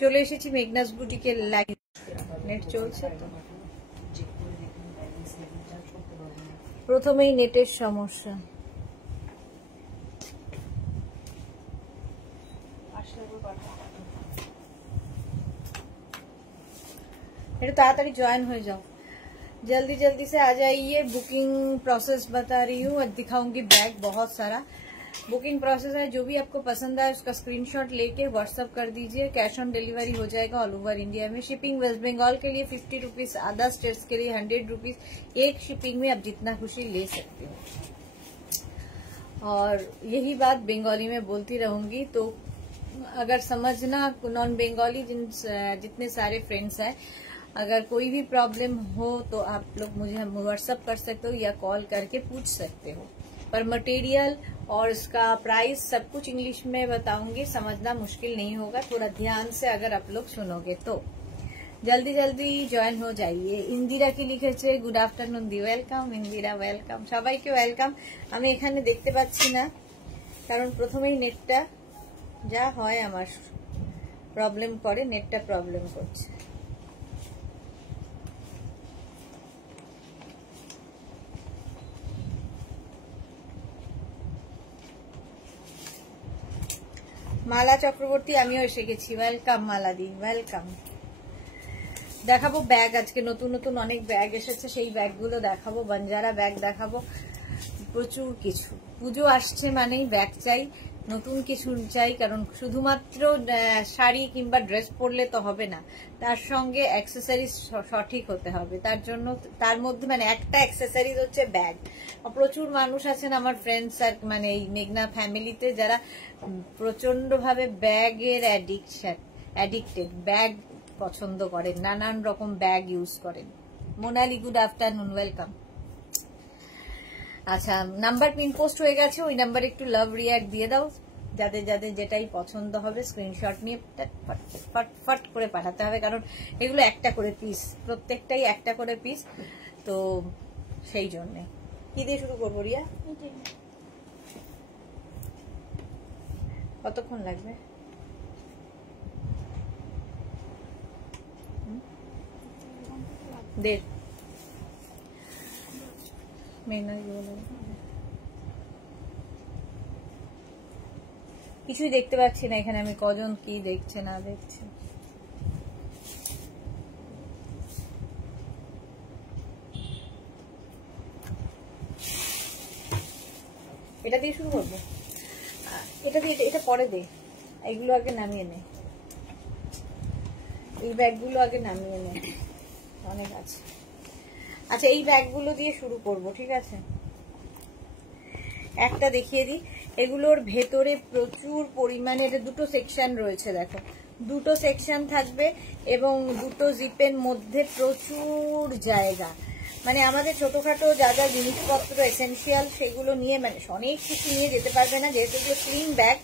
চলে এসেছি Meghna's বুটিকের live. Net চলছে তো, প্রথমেই নেটের সমস্যা। একটু ताड़ाताड़ी ज्वाइन हो जाओ, जल्दी जल्दी से आ जाइए। बुकिंग प्रोसेस बता रही हूँ और दिखाऊंगी बैग बहुत सारा। बुकिंग प्रोसेस है, जो भी आपको पसंद आए उसका स्क्रीनशॉट लेके व्हाट्सएप कर दीजिए। कैश ऑन डिलीवरी हो जाएगा ऑल ओवर इंडिया में। शिपिंग वेस्ट बंगाल के लिए 50 रुपीज, अदर स्टेट्स के लिए 100 रुपीज। एक शिपिंग में आप जितना खुशी ले सकते हो। और यही बात बंगाली में बोलती रहूंगी, तो अगर समझना, नॉन बंगाली जितने सारे फ्रेंड्स हैं, अगर कोई भी प्रॉब्लम हो तो आप लोग मुझे व्हाट्सएप कर सकते हो या कॉल करके पूछ सकते हो। पर मटेरियल और इसका प्राइस सब कुछ इंग्लिश में बताऊंगी, समझना मुश्किल नहीं होगा थोड़ा ध्यान से अगर आप लोग सुनोगे तो। जल्दी जल्दी जॉइन हो जाइए। इंदिरा की लिखेছে गुड आफ्टरनुन दी, वेलकाम इंदिरा, वेलकाम সবাইকে ওয়েলকাম। আমি এখানে দেখতে পাচ্ছি না কারণ প্রথমেই নেটটা যা হয় আমার প্রবলেম করে, নেটটা প্রবলেম করছে। মালা চক্রবর্তী, আমিও এসে গেছি, ওয়েলকাম মালা দি, ওয়েলকাম। দেখাবো ব্যাগ, আজকে নতুন নতুন অনেক ব্যাগ এসেছে, সেই ব্যাগগুলো দেখাবো। বাঞ্জারা ব্যাগ দেখাবো, প্রচুর কিছু। পুজো আসছে মানেই ব্যাগ চাই, নতুন কিছু চাই, কারণ শুধুমাত্র শাড়ি কিংবা ড্রেস পরলে তো হবে না, তার সঙ্গে অ্যাক্সেসরিজ সঠিক হতে হবে। তার জন্য তার মধ্যে মানে একটা অ্যাক্সেসরিজ হচ্ছে ব্যাগ। প্রচুর মানুষ আছেন আমার ফ্রেন্ডস আর মানে এই মেঘনা ফ্যামিলিতে যারা প্রচন্ড ভাবে ব্যাগের অ্যাডিক্টেড, ব্যাগ পছন্দ করেন, নানান রকম ব্যাগ ইউজ করেন। Monali good afternoon, welcome. আচ্ছা, নাম্বার পিন পোস্ট হয়ে গেছে, ওই নাম্বারে একটু লাভ রিয়াক্ট দিয়ে দাও। যাদের যাদের যেটাই পছন্দ হবে স্ক্রিনশট নিয়ে ফট করে পাঠাতে হবে, কারণ এগুলো একটা করে পিস, প্রত্যেকটাই একটা করে পিস, তো সেই জন্যে। কি দিয়ে শুরু করবো রিয়া? কতক্ষণ লাগবে? দেড়। কিছুই দেখতে পাচ্ছি না এখানে, আমি কজন কি দেখছে না দেখছে। এটা দিয়ে শুরু করবো, এটা দিয়ে, এটা পরে দে, এগুলো আগে নামিয়ে নে, এই ব্যাগগুলো আগে নামিয়ে নে, অনেক আছে। আচ্ছা, এই ব্যাগগুলো দিয়ে শুরু করব, ঠিক আছে? একটা দেখিয়ে দিই, এগুলোর ভেতরে প্রচুর পরিমাণে, এটা দুটো সেকশন রয়েছে, দেখো দুটো সেকশন থাকবে এবং দুটো জিপের মধ্যে প্রচুর জায়গা। মানে আমাদের ছোটখাটো যা যা জিনিসপত্র এসেনশিয়াল সেগুলো নিয়ে, মানে অনেক কিছু নিয়ে যেতে পারবে না, যেহেতু স্লিং ব্যাগ।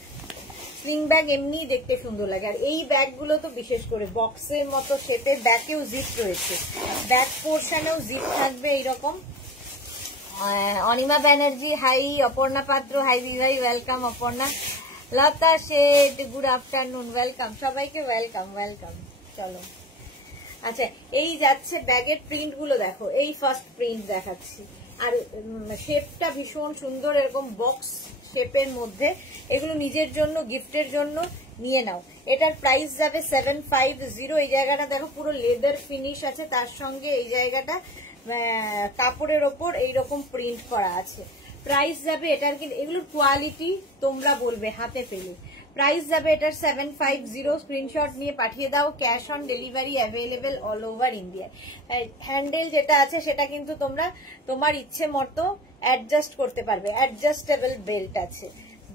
স্লিং ব্যাগ এমনি দেখতে সুন্দর লাগে, আর এই ব্যাগগুলো তো বিশেষ করে বক্সের মতো শেপের, ব্যাকেও জিপ রয়েছে, ব্যাক পোর্শনেও জিপ থাকবে এইরকম। অনিমা ব্যানার্জি হাই, অপর্ণা পাত্র হাই দিদিভাই, ওয়েলকাম অপর্ণা। লতা শেঠ গুড আফটারনুন, ওয়েলকাম সবাইকে, ওয়েলকাম ওয়েলকাম। চলো, আচ্ছা এই যাচ্ছে ব্যাগের প্রিন্ট গুলো দেখো, এই ফার্স্ট প্রিন্ট দেখাচ্ছি, আর শেপটা ভীষণ সুন্দর, এরকম বক্স শেপের মধ্যে। এগুলো নিজের জন্য, গিফটের জন্য নিয়ে নাও। এটার প্রাইস যাবে 750। এই জায়গাটা দেখো পুরো লেদার ফিনিশ আছে, তার সঙ্গে এই জায়গাটা কাপড়ের ওপর এইরকম প্রিন্ট করা আছে। প্রাইস যাবে এটার, কিন্তু এগুলোর কোয়ালিটি তোমরা বলবে হাতে পেলে। প্রাইস যাবে এটার 750, স্ক্রিনশট নিয়ে পাঠিয়ে দাও। Cash on delivery available all over India. Handle যেটা আছে সেটা কিন্তু তোমরা তোমার ইচ্ছে মতো অ্যাডজাস্ট করতে পারবে, অ্যাডজাস্টেবল বেল্ট আছে,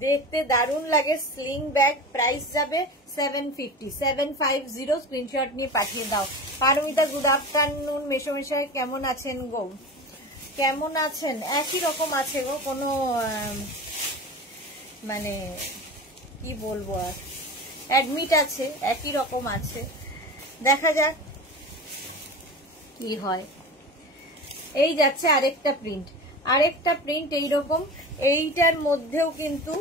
দেখতে দারুণ লাগে। স্লিং ব্যাগ, প্রাইস যাবে 750, স্ক্রিনশট নিয়ে পাঠিয়ে দাও। পারমিতা গুড আফটারনুন, মেশোমেশাই কেমন আছেন গো? কেমন আছেন? একই রকম আছে গো, কোনো মানে কি বলবো আর, অ্যাডমিট আছে, একই রকম আছে, দেখা যাক কি হয়। এই যাচ্ছে আরেকটা প্রিন্ট, আরেকটা প্রিন্ট এইরকম। এইটার মধ্যেও কিন্তু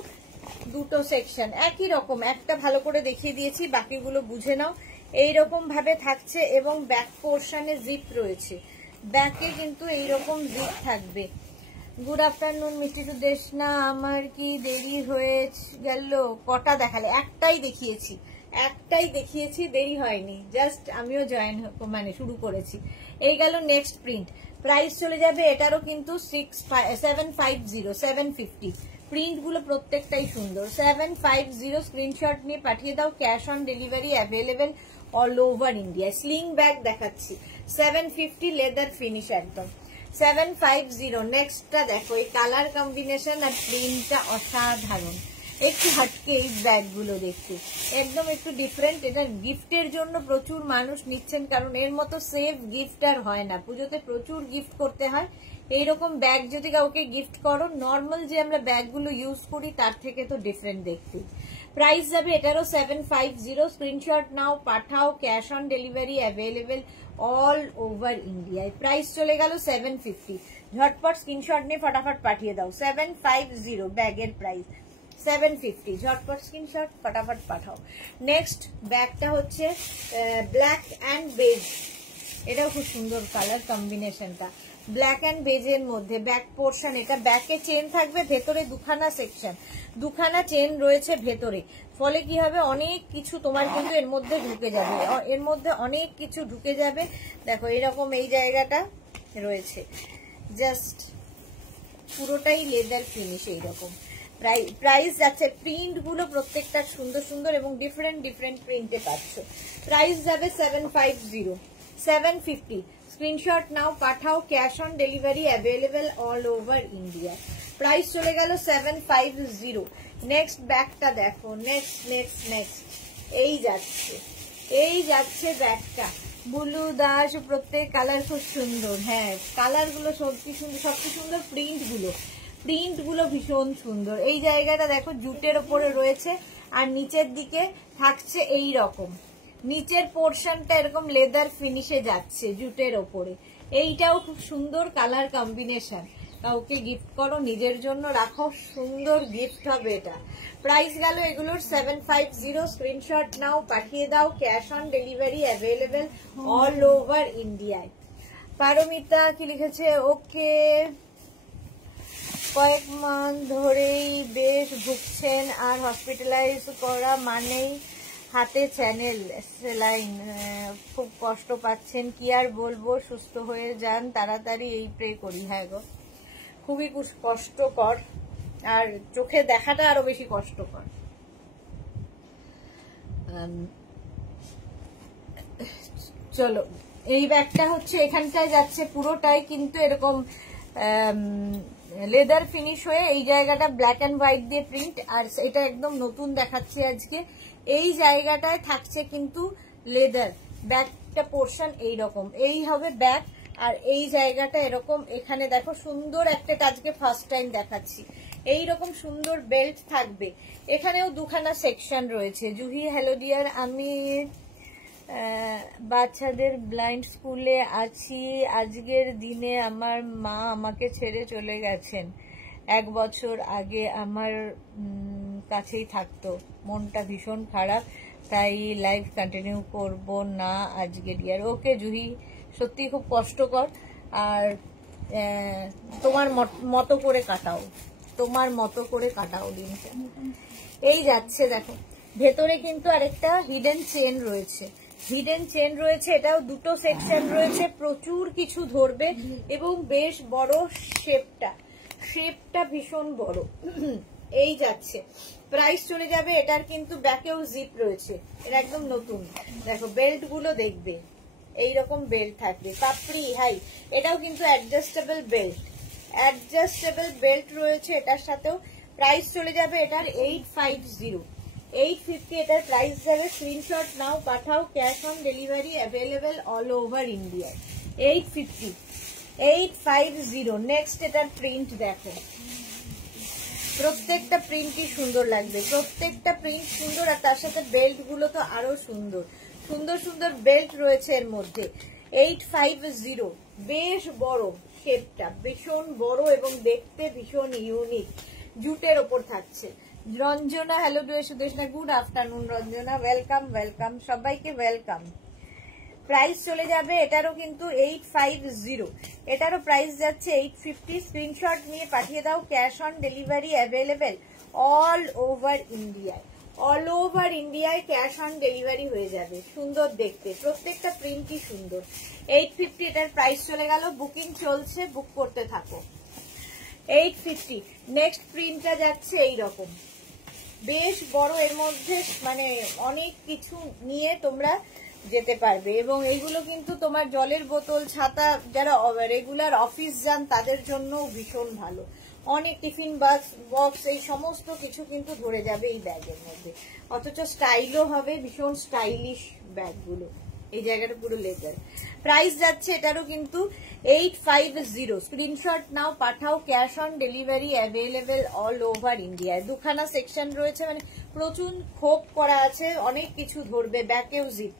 দুটো সেকশন একই রকম, একটা ভালো করে দেখিয়ে দিয়েছি, বাকিগুলো বুঝে নাও। এইরকম ভাবে থাকছে এবং ব্যাক পোর্শনে জিপ রয়েছে, ব্যাকে কিন্তু এইরকম জিপ থাকবে। গুড আফটারনুন মিষ্টি সুদেশ। না আমার কি দেরি হয়ে গেল? কটা দেখালে? একটাই দেখিয়েছি, দেরি হয়নি, জাস্ট আমিও জয়েন মানে শুরু করেছি। এই গেল নেক্সট প্রিন্ট। প্রাইস চলে যাবে এটারও কিন্তু 750 প্রিন্ট গুলো প্রত্যেকটাই সুন্দর। 750 স্ক্রিনশট নিয়ে পাঠিয়ে দাও। Cash on delivery available all over India. Sling bag দেখাচ্ছি 750 লেদার ফিনিশ একদম 750। নেক্সটটা দেখো, এই কালার কম্বিনেশন আর প্রিন্টটা অসাধারণ, একটু হাটকে এই ব্যাগ গুলো দেখতে একদম একটু ডিফারেন্ট। এটা গিফটের জন্য প্রচুর মানুষ নিচ্ছেন, কারণ এর মতো সেফ গিফট আর হয় না। পুজোতে প্রচুর গিফট করতে হয়, এইরকম ব্যাগ যদি কাউকে গিফট করো, নর্মাল যে আমরা ব্যাগগুলো ইউজ করি তার থেকে তো ডিফারেন্ট দেখতে। প্রাইস যাবে এটারও 750। স্ক্রিনশট নাও, পাঠাও। Cash on delivery available all over ইন্ডিয়ায়। প্রাইস চলে গেল 750। ঝটপট স্ক্রিনশট নিয়ে ফটাফট পাঠিয়ে দাও। 750 ব্যাগের প্রাইস 750। ঝটপট স্ক্রিনশট ফটাফট পাঠাও। নেক্সট ব্যাগটা হচ্ছে ব্ল্যাক অ্যান্ড বেজ। এটাও খুব সুন্দর কালার কম্বিনেশনটা, ব্ল্যাক অ্যান্ড বেজের মধ্যে। ব্যাক পোর্শন, এটা ব্যাকে চেন থাকবে, ভেতরে দুখানা সেকশন, দুখানা চেন রয়েছে ভেতরে। ফলে কি হবে, অনেক কিছু তোমার কিন্তু এর মধ্যে ঢুকে যাবে, এর মধ্যে অনেক কিছু ঢুকে যাবে। দেখো এরকম এই জায়গাটা রয়েছে, জাস্ট পুরোটাই লেদার ফিনিশ এইরকম। প্রাইস যাচ্ছে, প্রিন্ট গুলো প্রত্যেকটা সুন্দর সুন্দর এবং ডিফারেন্ট ডিফারেন্ট প্রিন্টে পাচ্ছ। প্রাইস যাবে 750। স্ক্রিনশট নাও, পাঠাও। Cash on delivery available all over India. Price চলে গেল 750। নেক্সট ব্যাগটা দেখো, নেক্সট এই যাচ্ছে ব্যাগটা। বুলু দাস, প্রত্যেক কালার খুব সুন্দর। হ্যাঁ, কালার গুলো সবচেয়ে সুন্দর, প্রিন্ট গুলো ভীষণ সুন্দর। এই জায়গাটা দেখো জুটের ওপরে রয়েছে, আর নিচের দিকে থাকছে এই রকম, নিচের পোর্শনটা এরকম লেদার ফিনিশে যাচ্ছে জুটের ওপরে। এইটাও খুব সুন্দর কালার কম্বিনেশন। কাউকে গিফট করো, নিজের জন্য রাখো, সুন্দর গিফট হবে এটা। প্রাইস গেল এগুলোর 750। স্ক্রিনশট নাও, পাঠিয়ে দাও। Cash on delivery available all over ইন্ডিয়ায়। পারমিতা কি লিখেছে? ওকে, কয়েক মাস ধরেই বেশ ভুগছেন, আর হসপিটালাইজ করা মানেই হাতে চ্যানেল সেলাইন, খুব কষ্ট পাচ্ছেন। কি আর বলবো, সুস্থ হয়ে যান তাড়াতাড়ি, এই প্রে করি। হ্যাঁ গো, খুবই কষ্টকর, আর চোখে দেখাটা আরো বেশি কষ্টকর। চলো, এই ব্যাগটা হচ্ছে এখানটায় যাচ্ছে পুরোটাই কিন্তু এরকম লেদার ফিনিশ হয়ে, এই জায়গাটা ব্ল্যাক অ্যান্ড হোয়াইট দিয়ে প্রিন্ট, আর এটা একদম নতুন দেখাচ্ছে আজকে। এই জায়গাটায় থাকছে কিন্তু লেদার, ব্যাকটা পোর্শন এইরকম, এই হবে ব্যাক, আর এই জায়গাটা এরকম। এখানে দেখো সুন্দর একটা কাজকে ফার্স্ট টাইম দেখাচ্ছি, এইরকম সুন্দর বেল্ট থাকবে। এখানেও দুখানা সেকশন রয়েছে। জুহি, হ্যালো ডিয়ার, আমি বাচ্চাদের ব্লাইন্ড স্কুলে আছি। আজকের দিনে আমার মা আমাকে ছেড়ে চলে গেছেন। 1 বছর আগে আমার কাছেই থাকতো। মনটা ভীষণ খারাপ, তাই লাইভ কন্টিনিউ করব না আজকে ডিয়ার। ওকে জুহি, সত্যি খুব কষ্টকর, আর তোমার মতো করে কাটাও দিনটা। এই যাচ্ছে দেখো, ভেতরে কিন্তু আরেকটা হিডেন চেন রয়েছে, এটাও দুটো সেকশন রয়েছে, প্রচুর কিছু ধরবে এবং বেশ বড় শেপটা ভীষণ বড়। এই যাচ্ছে, প্রাইস চলে যাবে এটার কিন্তু ব্যাকেও জিপ রয়েছে, এটা একদম নতুন। দেখো বেল্ট গুলো দেখবে, এইরকম বেল্ট থাকবে, পাপড়ি হাই। এটাও কিন্তু অ্যাডজাস্টেবল বেল্ট রয়েছে এটার সাথেও। প্রাইস চলে যাবে এটার 850 এটার প্রাইস যাবে। স্ক্রিনশট নাও, পাঠাও। Cash on delivery available all over ইন্ডিয়ায়। 850। নেক্সট এটার প্রিন্ট দেখো, প্রত্যেকটা প্রিন্টই সুন্দর লাগবে, প্রত্যেকটা প্রিন্ট সুন্দর, আর তার সাথে বেল্ট গুলো তো আরো সুন্দর সুন্দর বেল্ট রয়েছে এর মধ্যে। 850, বেশ বড় শেপটা, ভীষণ বড় এবং দেখতে ভীষণ ইউনিক, জুটের ওপর থাকছে। Ranjana hello to Sudeshna, good afternoon Ranjana, welcome welcome সবাইকে ওয়েলকাম। প্রাইস চলে যাবে এটারও কিন্তু 850, এটারও প্রাইস যাচ্ছে 850। স্ক্রিনশট নিয়ে পাঠিয়ে দাও, cash on delivery available all over ইন্ডিয়ায়, অল ওভার ইন্ডিয়ায় ক্যাশ অন ডেলিভারি হয়ে যাবে। সুন্দর দেখতে, প্রত্যেকটা প্রিন্টই সুন্দর। 850 এটার প্রাইস চলে গেল, বুকিং চলছে, বুক করতে থাকো। 850। নেক্সট প্রিন্টটা যাচ্ছে এইরকম, বেশ বড়, এর মধ্যে মানে অনেক কিছু নিয়ে তোমরা যেতে পারবে এবং এইগুলো কিন্তু তোমার জলের বোতল, ছাতা, যারা রেগুলার অফিস যান তাদের জন্য ভীষণ ভালো। অনেক টিফিন বক্স এই সমস্ত কিছু কিন্তু ধরে যাবে এই ব্যাগের মধ্যে, অথচ স্টাইলও হবে, ভীষণ স্টাইলিশ ব্যাগগুলো। এই জায়গাটা পুরো লেদার। প্রাইস যাচ্ছে এটারও কিন্তু 850। স্ক্রিনশট নাও, পাঠাও, cash on delivery available all over ইন্ডিয়ায়। দুখানা সেকশন রয়েছে, মানে প্রচুর খোপ করা আছে, অনেক কিছু ধরবে, ব্যাকেও জিপ।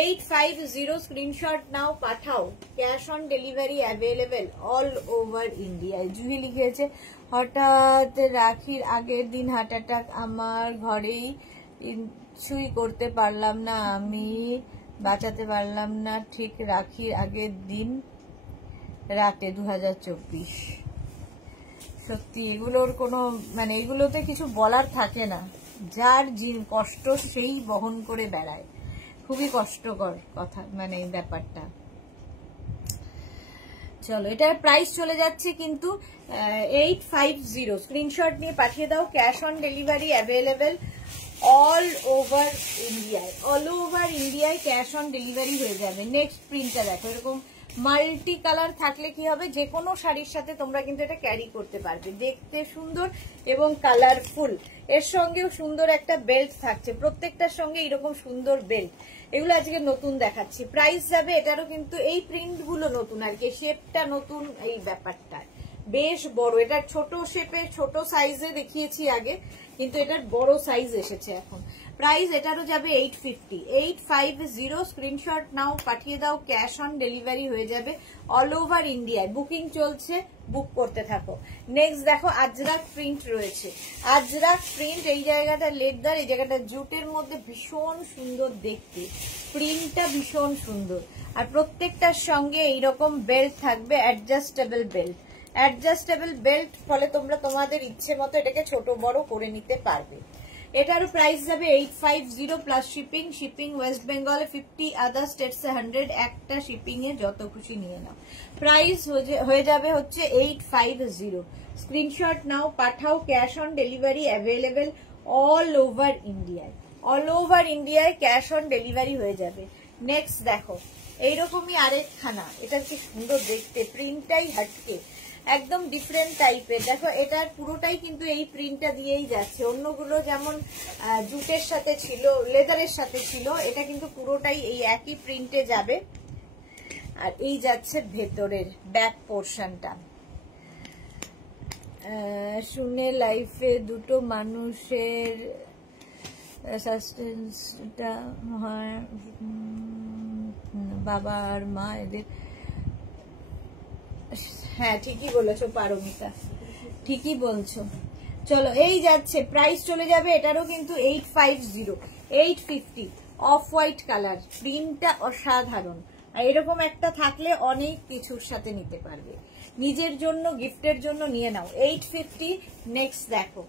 850 স্ক্রিনশট নাও, পাঠাও, cash on delivery available all over ইন্ডিয়ায়। জুহি লিখেছে হঠাৎ রাখির আগের দিন হার্ট অ্যাটাক, আমার ঘরেই কিছুই করতে পারলাম না, আমি বাঁচাতে পারলাম না ঠিক রাখির আগের দিন রাতে 2024। সত্যি এগুলোর কোনো মানে এগুলোতে কিছু বলার থাকে না, যার কষ্ট সেই বহন করে বেড়ায়, খুবই কষ্টকর কথা মানে এই ব্যাপারটা। চলো এটার প্রাইস চলে যাচ্ছে কিন্তু 850। স্ক্রিনশট নিয়ে পাঠিয়ে দাও, cash on delivery available all over ইন্ডিয়ায়, অল ওভার ইন্ডিয়ায় ক্যাশ অন ডেলিভারি হয়ে যাবে। নেক্সট প্রিন্টটা দেখো, এরকম মাল্টি কালার থাকলে কি হবে, যে কোনো শাড়ির সাথে তোমরা কিন্তু এটা ক্যারি করতে পারবে, দেখতে সুন্দর এবং কালারফুল। এর সঙ্গেও সুন্দর একটা বেল্ট থাকছে, প্রত্যেকটার সঙ্গে এরকম সুন্দর বেল্ট। এগুলো আজকে নতুন দেখাচ্ছি। প্রাইস যাবে এটারও কিন্তু, এই প্রিন্ট গুলো নতুন আর কি, শেপটা নতুন, এই ব্যাপারটা বেশ বড়। এটা ছোট শেপে ছোট সাইজে দেখিয়েছি আগে, কিন্তু এটার বড় সাইজ এসেছে এখন। প্রাইস এটারও যাবে 850। 850 স্ক্রিনশট নাও, পাঠিয়ে দাও, ক্যাশ অন ডেলিভারি হয়ে যাবে অল ওভার ইন্ডিয়ায়। বুকিং চলছে, বুক করতে থাকো। নেক্সট দেখো আজরাক প্রিন্ট রয়েছে, আজরাক প্রিন্ট। এই জায়গাটা লেদার, এই জায়গাটা জুটের মধ্যে, ভীষণ সুন্দর দেখতে, প্রিন্টটা ভীষণ সুন্দর। আর প্রত্যেকটার সঙ্গে এইরকম বেল্ট থাকবে, অ্যাডজাস্টেবল বেল্ট। অ্যাডজাস্টেবল বেল্ট ফলে তোমরা তোমাদের ইচ্ছে মতো এটাকে ছোট বড় করে নিতে পারবে। এটারও প্রাইস যাবে 850 প্লাস শিপিং। শিপিং ওয়েস্ট বেঙ্গলে 50, আদার স্টেটসে 100। একটা শিপিং এ যত খুশি নিয়ে নাও। প্রাইস হয়ে যাবে হচ্ছে 850। স্ক্রিনশট নাও, পাঠাও, cash on delivery available all over ইন্ডিয়ায়, অল ওভার ইন্ডিয়ায় ক্যাশ অন ডেলিভারি হয়ে যাবে। নেক্সট দেখো এইরকমই আরেকখানা, এটা কি সুন্দর দেখতে, প্রিন্টটাই হাটকে, একদম ডিফারেন্ট টাইপের। দেখো এটার পুরোটাই কিন্তু এই প্রিন্টটা দিয়েই যাচ্ছে, অন্যগুলো যেমন জুটের সাথে ছিল, লেদারের সাথে ছিল, এটা কিন্তু পুরোটাই এই একই প্রিন্টে যাবে। আর এই যাচ্ছে ভেতরের ব্যাক পোর্শনটা। শুনে লাইফে দুটো মানুষের সাসটেন্সটা হয়, বাবা আর মা, এদের। হ্যাঁ ঠিকই বলেছো পারমিতা, ঠিকই বলছো। চলো এই যাচ্ছে, প্রাইস চলে যাবে এটারও কিন্তু 850। 850 অফ হোয়াইট কালার, প্রিন্টটা অসাধারণ। আর এরকম একটা থাকলে অনেক কিছুর সাথে নিতে পারবে, নিজের জন্য, গিফটের জন্য নিয়ে নাও। 850। নেক্সট দেখো,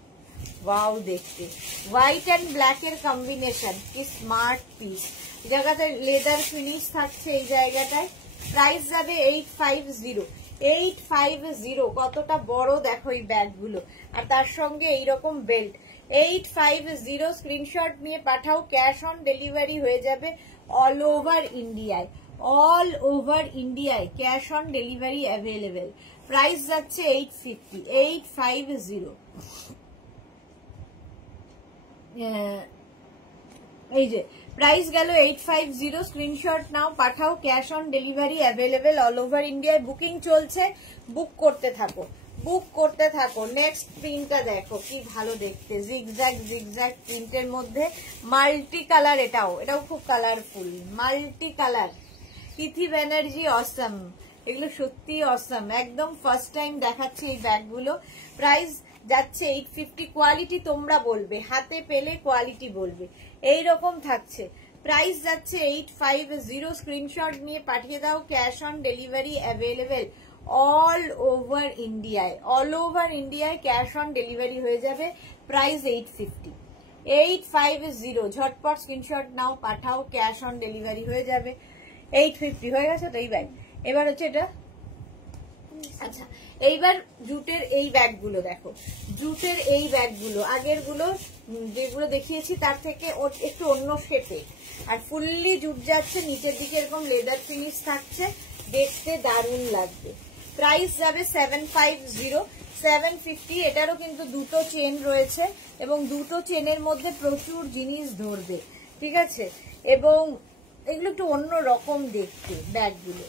ওয়াও দেখতে, হোয়াইট অ্যান্ড ব্ল্যাক এর কম্বিনেশন, কি স্মার্ট পিস। জায়গাতে লেদার ফিনিশ থাকছে এই জায়গাটায়। প্রাইস যাবে 850। 850 কতটা বড় দেখো এই ব্যাগগুলো, আর তার সঙ্গে এইরকম বেল্ট। 850 স্ক্রিনশট নিয়ে পাঠাও, ক্যাশ অন ডেলিভারি হয়ে যাবে অল ওভার ইন্ডিয়ায়, অল ওভার ইন্ডিয়ায় cash on delivery available. Price যাচ্ছে 850। 850। এই যে প্রাইস গেল 850। স্ক্রিনশট নাও, পাঠাও, cash on delivery available all over ইন্ডিয়ায়। বুকিং চলছে, বুক করতে থাকো, বুক করতে থাকো। নেক্সট প্রিন্টটা দেখো কি ভালো দেখতে, জিগজ্যাগ জিগজ্যাগ প্রিন্টের মধ্যে মাল্টি কালার। এটাও খুব কালারফুল, মাল্টি কালার। তিথি ব্যানার্জি অসম, এগুলো সত্যি অসম, একদম ফার্স্ট টাইম দেখাচ্ছি এই ব্যাগগুলো। প্রাইস যাচ্ছে 850। কোয়ালিটি তোমরা বলবে, হাতে পেলে কোয়ালিটি বলবে, এইরকম থাকছে। প্রাইস যাচ্ছে 850। স্ক্রিনশট নিয়ে পাঠিয়ে দাও। Cash on delivery available all over ইন্ডিয়ায়, অল ওভার ইন্ডিয়ায় ক্যাশ অন ডেলিভারি হয়ে যাবে। প্রাইস 850, 850। ঝটপট স্ক্রিনশট নাও, পাঠাও, ক্যাশ অন ডেলিভারি হয়ে যাবে। 850 হয়ে গেছে তো এই ব্যাগ। এবার হচ্ছে এটা, আচ্ছা এইবার জুটের এই ব্যাগগুলো দেখো, জুটের এই ব্যাগগুলো আগের গুলো যেগুলো দেখিয়েছি তার থেকে একটু অন্য শেপে, আর ফুললি জুট যাচ্ছে, নিচের দিকে এরকম লেদার ফিনিশ থাকছে, দেখতে দারুণ লাগবে। প্রাইস যাবে 750, 750। এটারও কিন্তু দুটো চেন রয়েছে এবং দুটো চেনের মধ্যে প্রচুর জিনিস ধরবে, ঠিক আছে, এবং এগুলো একটু অন্য রকম দেখতে ব্যাগগুলো।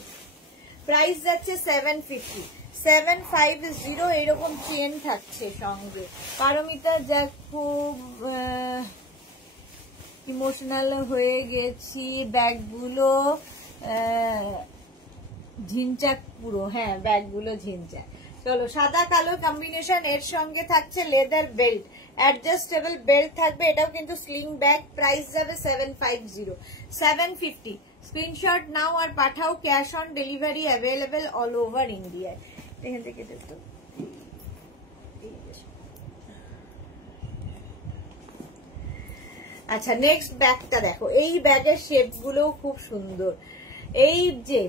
প্রাইস যাচ্ছে 750, 750। এরকম চেন থাকছে সঙ্গে। পারমিতা যা খুব ইমোশনাল হয়ে গেছি, ব্যাগগুলো ঝিনচাক পুরো, হ্যাঁ ব্যাগগুলো ঝিনচাক। চলো, সাদা কালো কম্বিনেশন, এর সঙ্গে থাকছে লেদার বেল্ট, অ্যাডজাস্টেবল বেল্ট থাকবে। এটাও কিন্তু স্লিং ব্যাগ। প্রাইস যাবে 750, 750। স্ক্রিনশট নাও আর পাঠাও, cash on delivery available all over ইন্ডিয়ায়। এখান থেকে দেখো, আচ্ছা নেক্সট ব্যাগটা দেখো। এই ব্যাগের শেপ গুলো খুব সুন্দর। এই যে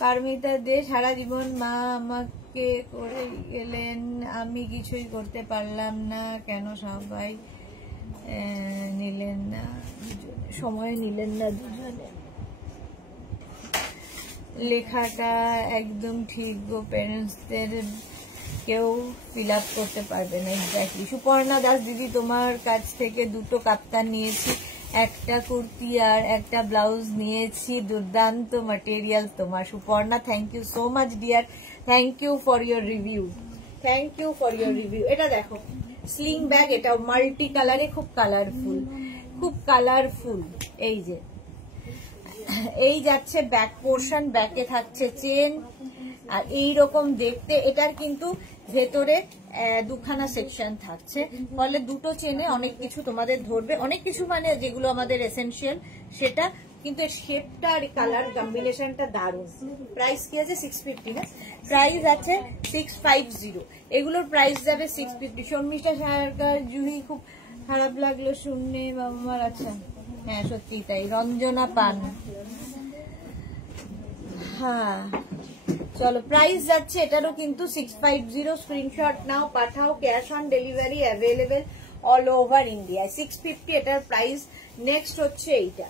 পারমিতা দে, সারা জীবন মা আমাকে করে গেলেন, আমি কিছুই করতে পারলাম না, কেন সবাই নিলেন না, সময় নিলেন না দুজনে। লেখাটা একদম ঠিক গো, প্যারেন্টসদের কেউ ফিল আপ করতে পারবে না। এক্স্যাক্টলি। সুপর্ণা দাস দিদি, তোমার কাছ থেকে দুটো কাপ্তান নিয়েছি, একটা কুর্তি আর একটা ব্লাউজ নিয়েছি, দুর্দান্ত ম্যাটেরিয়াল তোমার। Suparna, thank you so much dear, thank you for your review, thank you for your review. এটা দেখো স্লিং ব্যাগ, এটাও মাল্টি কালারে, খুব কালারফুল, খুব কালারফুল। এই যে এই যাচ্ছে ব্যাক পোর্শন, ব্যাকে থাকছে চেন, আর এইরকম দেখতে। এটার কিন্তু ভেতরে দুখানা সেকশন থাকছে, ফলে দুটো চেনে অনেক কিছু তোমাদের ধরবে, অনেক কিছু মানে যেগুলো আমাদের এসেনশিয়াল সেটা, কিন্তু শেপটা আর কালার কম্বিনেশনটা দারুণ। প্রাইস কি আছে? 650 না? প্রাইস আছে 650। এগুলোর প্রাইস যাবে 650। শর্মিষ্ঠা সরকার, জুহি খুব খারাপ লাগলো শুনে বাবার। আচ্ছা হ্যাঁ সত্যি তাই। রঞ্জনা পান, হ্যাঁ চলো। প্রাইস যাচ্ছে এটারও কিন্তু 650। স্ক্রিনশট নাও, পাঠাও, cash on delivery available all over ইন্ডিয়ায়। 650 এটার প্রাইস। নেক্সট হচ্ছে এইটা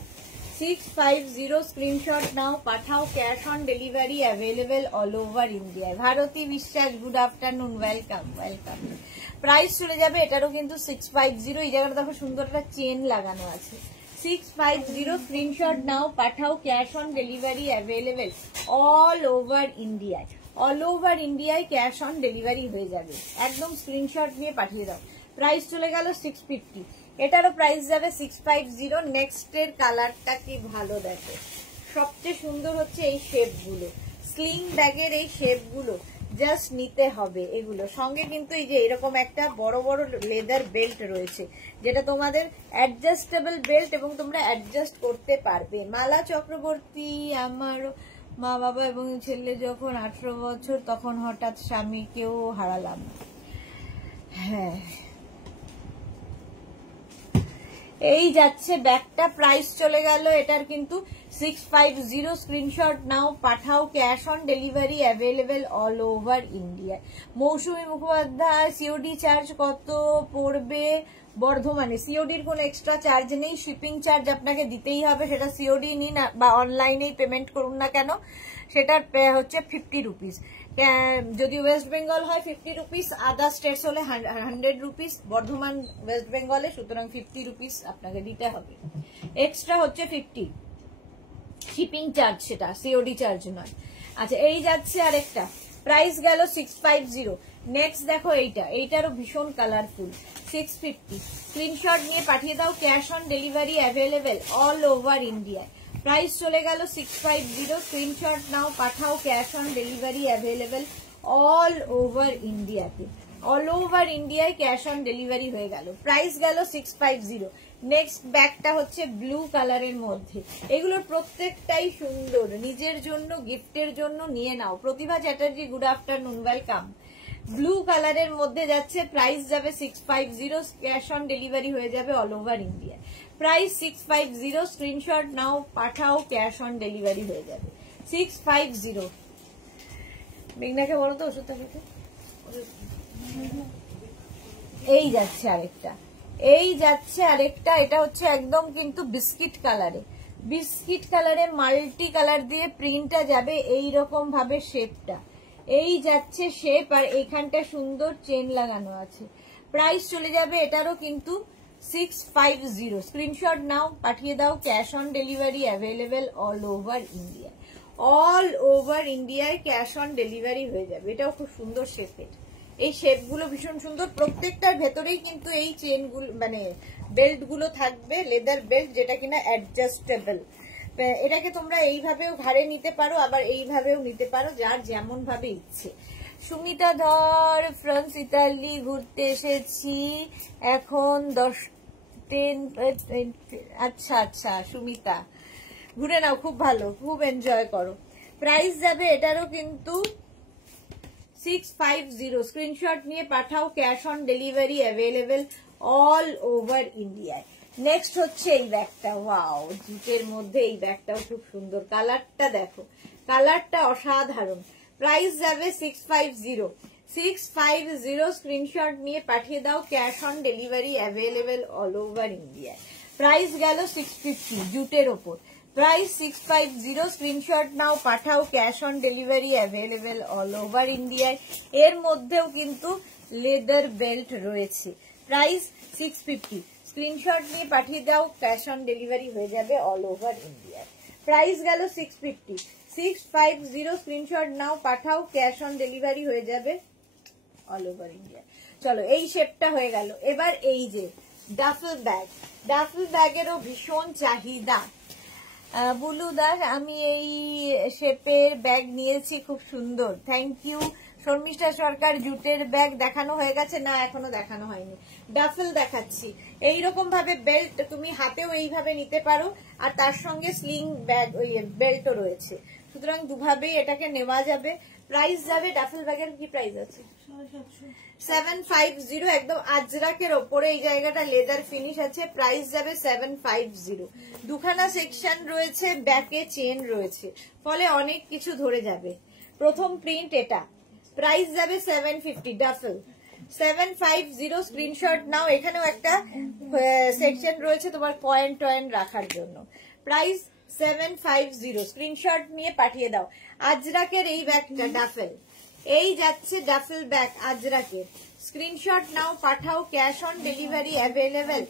650। স্ক্রিনশট নাও, পাঠাও, cash on delivery available all over ইন্ডিয়ায়। ভারতী বিশ্বাস, good afternoon, welcome welcome. Price চলে যাবে এটারও কিন্তু 650। এই জায়গাটা দেখো সুন্দর একটা চেন লাগানো আছে। 650। স্ক্রিনশট নাও, পাঠাও, cash on delivery available all over ইন্ডিয়ায়, অল ওভার ইন্ডিয়ায় ক্যাশ অন ডেলিভারি হয়ে যাবে। একদম স্ক্রিনশট নিয়ে পাঠিয়ে দাও। প্রাইস চলে গেল 650। এটারও প্রাইস যাবে 650। নেক্সট এর কালারটা কি ভালো দেখো, সবচেয়ে সুন্দর হচ্ছে এই শেপ গুলো, স্লিং ব্যাগের এই শেপ গুলো জাস্ট নিতে হবে। এগুলো সঙ্গে কিন্তু এই যে এরকম একটা বড় বড় লেদার বেল্ট রয়েছে, যেটা তোমাদের অ্যাডজাস্টেবল বেল্ট এবং তোমরা অ্যাডজাস্ট করতে পারবে। মালা চক্রবর্তী, আমার মা বাবা এবং ছেলে যখন 18 বছর তখন হঠাৎ স্বামীকেও হারালাম। হ্যাঁ এই যাচ্ছে ব্যাগটা। প্রাইস চলে গেল এটার কিন্তু 650। স্ক্রিনশট নাও, পাঠাও, cash on delivery available all over India. Mousumi Mukhopadhyay, COD charge কত পড়বে বর্ধমানে? সিওডির কোনো এক্সট্রা চার্জ নেই, শিপিং চার্জ আপনাকে দিতেই হবে, সেটা সিওডি নিন বা অনলাইনেই পেমেন্ট করুন না কেন, সেটার হচ্ছে 50 রুপিস। যদি ওয়েস্ট বেঙ্গল হয় 50 রুপিস, আদার স্টেটস হলে 100 রুপিস। বর্ধমান ওয়েস্ট বেঙ্গলে, সুতরাং 50 রুপিস আপনাকে দিতে হবে। এক্সট্রা হচ্ছে 50 শিপিং চার্জ, সেটা সিওডি চার্জ নয়। আচ্ছা এই যাচ্ছে আরেকটা, প্রাইস গেল 650। নেক্সট দেখো এইটারও ভীষণ কালারফুল, 650। স্ক্রিনশট নিয়ে পাঠিয়ে দাও, cash on delivery available all over ইন্ডিয়ায়। প্রাইস চলে গেল 650। স্ক্রিনশট নাও, পাঠাও, cash on delivery available all over ইন্ডিয়াতে। অল ওভার ইন্ডিয়ায় ক্যাশ অন ডেলিভারি হয়ে গেল। প্রাইস গেল 650। নেক্সট ব্যাগটা হচ্ছে ব্লু কালারের মধ্যে। এগুলোর প্রত্যেকটাই সুন্দর, নিজের জন্য গিফটের জন্য নিয়ে নাও। Pratibha Chatterjee good afternoon, welcome. Blue কালারের মধ্যে যাচ্ছে, প্রাইস যাবে 650, ক্যাশ অন ডেলিভারি হয়ে যাবে all over India. Price 650, screenshot নাও, পাঠাও, ক্যাশ অন ডেলিভারি হয়ে যাবে 650। মেঘনাকে বলো তো ওষুধটা খেতে। এই যাচ্ছে আরেকটা, এই যাচ্ছে আরেকটা, এটা হচ্ছে একদম কিন্তু বিস্কিট কালারে, বিস্কিট কালারে মাল্টি কালার দিয়ে প্রিন্টটা যাবে এইরকম ভাবে, শেপটা এই যাচ্ছে শেপ, আর এইখানটা সুন্দর চেন লাগানো আছে। প্রাইস চলে যাবে এটারও কিন্তু 650, স্ক্রিনশট নাও, পাঠিয়ে দাও, cash on delivery available all over India. All over ইন্ডিয়ায় ক্যাশ অন ডেলিভারি হয়ে যাবে। এটাও খুব সুন্দর শেপের, এই শেপ গুলো ভীষণ সুন্দর। প্রত্যেকটার ভেতরেই কিন্তু এই চেন গুলো মানে বেল্ট গুলো থাকবে, লেদার বেল্ট, যেটা কিনা অ্যাডজাস্টেবল। এটাকে তোমরা এইভাবেও ঘাড়ে নিতে পারো, আবার এইভাবেও নিতে পারো, যার যেমন ভাবে ইচ্ছে। সুমিতা ধর ফ্রান্স ইতালি ঘুরতে এসেছি, এখন 10 আচ্ছা আচ্ছা সুমিতা, ঘুরে নাও, খুব ভালো, খুব এনজয় করো। প্রাইস যাবে এটারও কিন্তু 650, স্ক্রিনশট নিয়ে পাঠাও, cash on delivery available all over ইন্ডিয়ায়। নেক্সট হচ্ছে এই ব্যাগটা, ওয়াও, জুটের মধ্যে এই ব্যাগটাও খুব সুন্দর, কালারটা দেখো, কালারটা অসাধারণ। প্রাইস যাবে 650, স্ক্রিনশট নিয়ে পাঠিয়ে দাও, cash on delivery available all over ইন্ডিয়ায়। প্রাইস গেল 650, জুটের ওপর। প্রাইস 650, স্ক্রিনশট নাও, পাঠাও, cash on delivery available all over ইন্ডিয়ায়। এর মধ্যেও কিন্তু লেদার বেল্ট রয়েছে। প্রাইস 650, স্ক্রিনশট নিয়ে পাঠিয়ে দাও, ক্যাশ অন ডেলিভারি হয়ে যাবে অল ওভার ইন্ডিয়ায়। প্রাইস গেল 650, স্ক্রিনশট নাও, পাঠাও, ক্যাশ অন ডেলিভারি হয়ে যাবে অল ওভার ইন্ডিয়া। চলো, এই শেপটা হয়ে গেল। এবার এই যে ডাফেল ব্যাগ, ডাফেল ব্যাগেরও ভীষণ চাহিদা। বুলু দাস, আমি এই শেপের ব্যাগ নিয়েছি, খুব সুন্দর, থ্যাংক ইউ। শর্মিষ্ঠা সরকার, জুটের ব্যাগ দেখানো হয়ে গেছে? না, এখনো দেখানো হয়নি। ডাফেল দেখাচ্ছি। এইরকম ভাবে বেল্ট তুমি হাতেও এইভাবে নিতে পারো, আর তার সঙ্গে স্লিং ব্যাগ ওই বেল্টও রয়েছে, সুতরাং দুভাবেই এটাকে নেওয়া যাবে। প্রাইস যাবে, ডাফেল ব্যাগের কি প্রাইস আছে? 750, একদম আজরাকের ওপরে, এই জায়গাটা লেদার ফিনিশ আছে। প্রাইস যাবে 750। দুখানা সেকশন রয়েছে, ব্যাকে চেন রয়েছে, ফলে অনেক কিছু ধরে যাবে। প্রথম প্রিন্ট এটা। প্রাইস যাবে 750, ডাফেল 750, স্ক্রিনশট নাও। এখানেও একটা সেকশন রয়েছে তোমার কয়েন টয়েন রাখার জন্য। প্রাইস 750, স্ক্রিনশট নিয়ে পাঠিয়ে দাও। আজরাকের এই ব্যাগটা ডাফেল, এই যাচ্ছে ডাফেল ব্যাগ আজরাকের, স্ক্রিনশট নাও, পাঠাও, cash on delivery available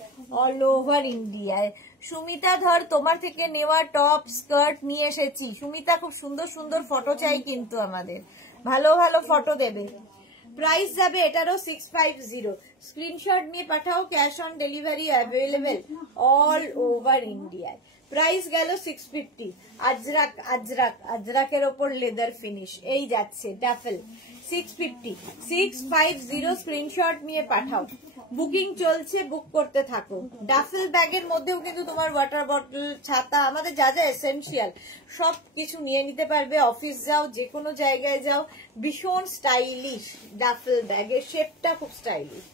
all over ইন্ডিয়ায়। সুমিতা ধর, তোমার থেকে নেওয়া টপ স্কার্ট নিয়ে এসেছি। সুমিতা, খুব সুন্দর সুন্দর ফটো চাই কিন্তু আমাদের, ভালো ভালো ফটো দেবে। প্রাইস যাবে এটারও 650, স্ক্রিনশট নিয়ে পাঠাও, cash on delivery available all over ইন্ডিয়ায়। প্রাইস গেল 650, আজরাক আজরাক আজরাকের ওপর লেদার ফিনিশ, এই যাচ্ছে ডাফেল 650, স্ক্রিনশট নিয়ে পাঠাও। বুকিং চলছে, বুক করতে থাকো। ডাফেল ব্যাগের মধ্যেও কিন্তু তোমার ওয়াটার বটল, ছাতা, আমাদের যা যা এসেনশিয়াল সব কিছু নিয়ে নিতে পারবে। অফিস যাও, যে কোনো জায়গায় যাও, ভীষণ স্টাইলিশ ডাফেল ব্যাগের শেপটা খুব স্টাইলিশ।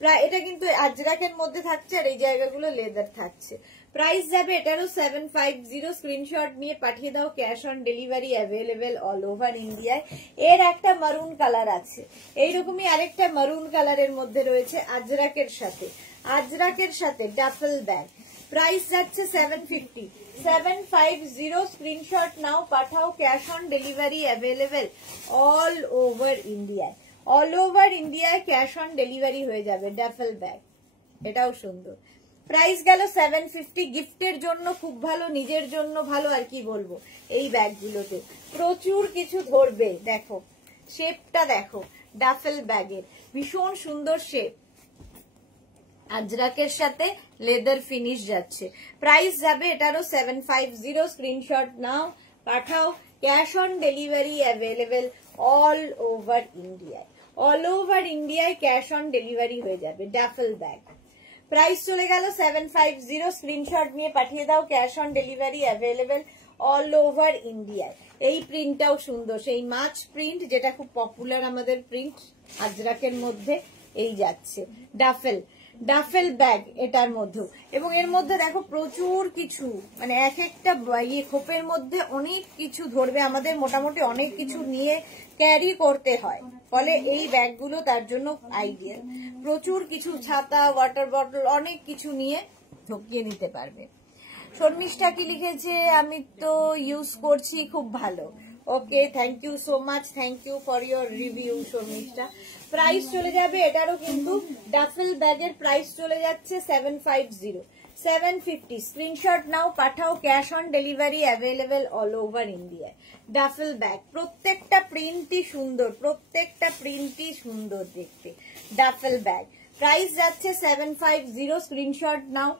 প্রায় এটা কিন্তু আজরাকের মধ্যে থাকছে, আর এই জায়গাগুলো লেদার থাকছে। প্রাইস যাবে এটারও 750, স্ক্রিনশট নিয়ে পাঠিয়ে দাও, cash on delivery available all over ইন্ডিয়ায়। এর একটা মারুন কালার আছে, এইরকমই আরেকটা মারুন কালারের মধ্যে রয়েছে আজরাকের সাথে, আজরাকের সাথে ডাফেল ব্যাগ। প্রাইস যাচ্ছে 750, স্ক্রিনশট নাও, পাঠাও, cash on delivery available all over ইন্ডিয়ায়। অল ওভার ইন্ডিয়ায় ক্যাশ অন ডেলিভারি হয়ে যাবে ডাফেল ব্যাগ, এটাও সুন্দর। প্রাইস গেল 750, গিফটের জন্য খুব ভালো, নিজের জন্য ভালো, আর কি বলবো। এই ব্যাগগুলোতে প্রচুর কিছু ধরবে। দেখো শেপটা, দেখো ডাফেল ব্যাগের ভীষণ সুন্দর শেপ, আজরাকের সাথে লেদার ফিনিশ যাচ্ছে। প্রাইস যাবে এটারও 750, স্ক্রিনশট নাও, পাঠাও, cash on delivery available all over ইন্ডিয়ায়। অল ওভার ইন্ডিয়ায় ক্যাশ অন ডেলিভারি হয়ে যাবে। ডাফেল ব্যাগ, প্রাইস চলে গেল 750, স্ক্রিনশট নিয়ে পাঠিয়ে দাও, cash on delivery available all over ইন্ডিয়ায়। এই প্রিন্টটাও সুন্দর, সেই মাছ প্রিন্ট যেটা খুব পপুলার আমাদের প্রিন্ট আজরাকের মধ্যে, এই যাচ্ছে ডাফেল ব্যাগ এটার মধ্যে। এবং এর মধ্যে দেখো প্রচুর কিছু, মানে এক একটা খোপের মধ্যে অনেক কিছু ধরবে, আমাদের মোটামুটি অনেক কিছু নিয়ে ক্যারি করতে হয়, ফলে এই ব্যাগগুলো তার জন্য আইডিয়াল। প্রচুর কিছু, ছাতা, ওয়াটার বটল, অনেক কিছু নিয়ে ঢুকিয়ে দিতে পারবে। শর্মিষ্ঠা কি লিখেছে, আমি তো ইউজ করছি, খুব ভালো। Okay, thank you so much, thank you for your review Sharmishtha. Price চলে যাবে এটারও কিন্তু, ডাফেল ব্যাগের প্রাইস চলে যাচ্ছে 750, স্ক্রিনশট নাও, পাঠাও, cash on delivery available all over ইন্ডিয়ায়। ডাফেল ব্যাগ, প্রত্যেকটা প্রিন্টই সুন্দর, প্রত্যেকটা প্রিন্টই সুন্দর দেখতে। ডাফেল ব্যাগ প্রাইস যাচ্ছে 750, স্ক্রিনশট নাও,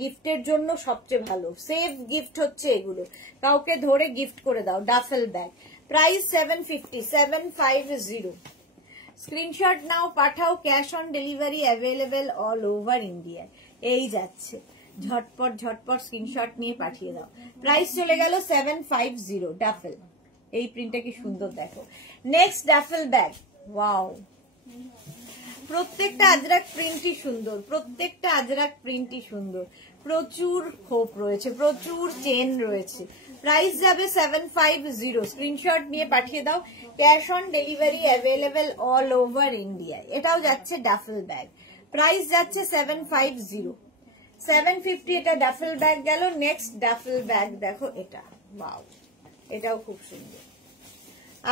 গিফটের জন্য সবচেয়ে ভালো, সেফ গিফট হচ্ছে এগুলো, কাউকে ধরে গিফট করে দাও। ডাফেল ব্যাগ প্রাইস 750, স্ক্রিনশট নাও, পাঠাও, cash on delivery available all over ইন্ডিয়ায়। এই যাচ্ছে, ঝটপট স্ক্রিনশট নিয়ে পাঠিয়ে দাও। প্রাইস চলে গেল 750। ডাফেল, এই প্রিন্টটা কি সুন্দর দেখো। নেক্সট ডাফেল ব্যাগ, ওয়াও, প্রত্যেকটা আজরাক প্রিন্টই সুন্দর, প্রত্যেকটা আজরাক প্রিন্টই সুন্দর, প্রচুর খোপ রয়েছে, প্রচুর চেন রয়েছে। প্রাইস যাবে 750, স্ক্রিনশট নিয়ে পাঠিয়ে দাও, cash on delivery available all over ইন্ডিয়ায়। এটাও যাচ্ছে ডাফেল ব্যাগ, প্রাইস যাচ্ছে 750, এটা ডাফেল ব্যাগ গেল। নেক্সট ডাফেল ব্যাগ দেখো, এটা ওয়াও, এটাও খুব সুন্দর,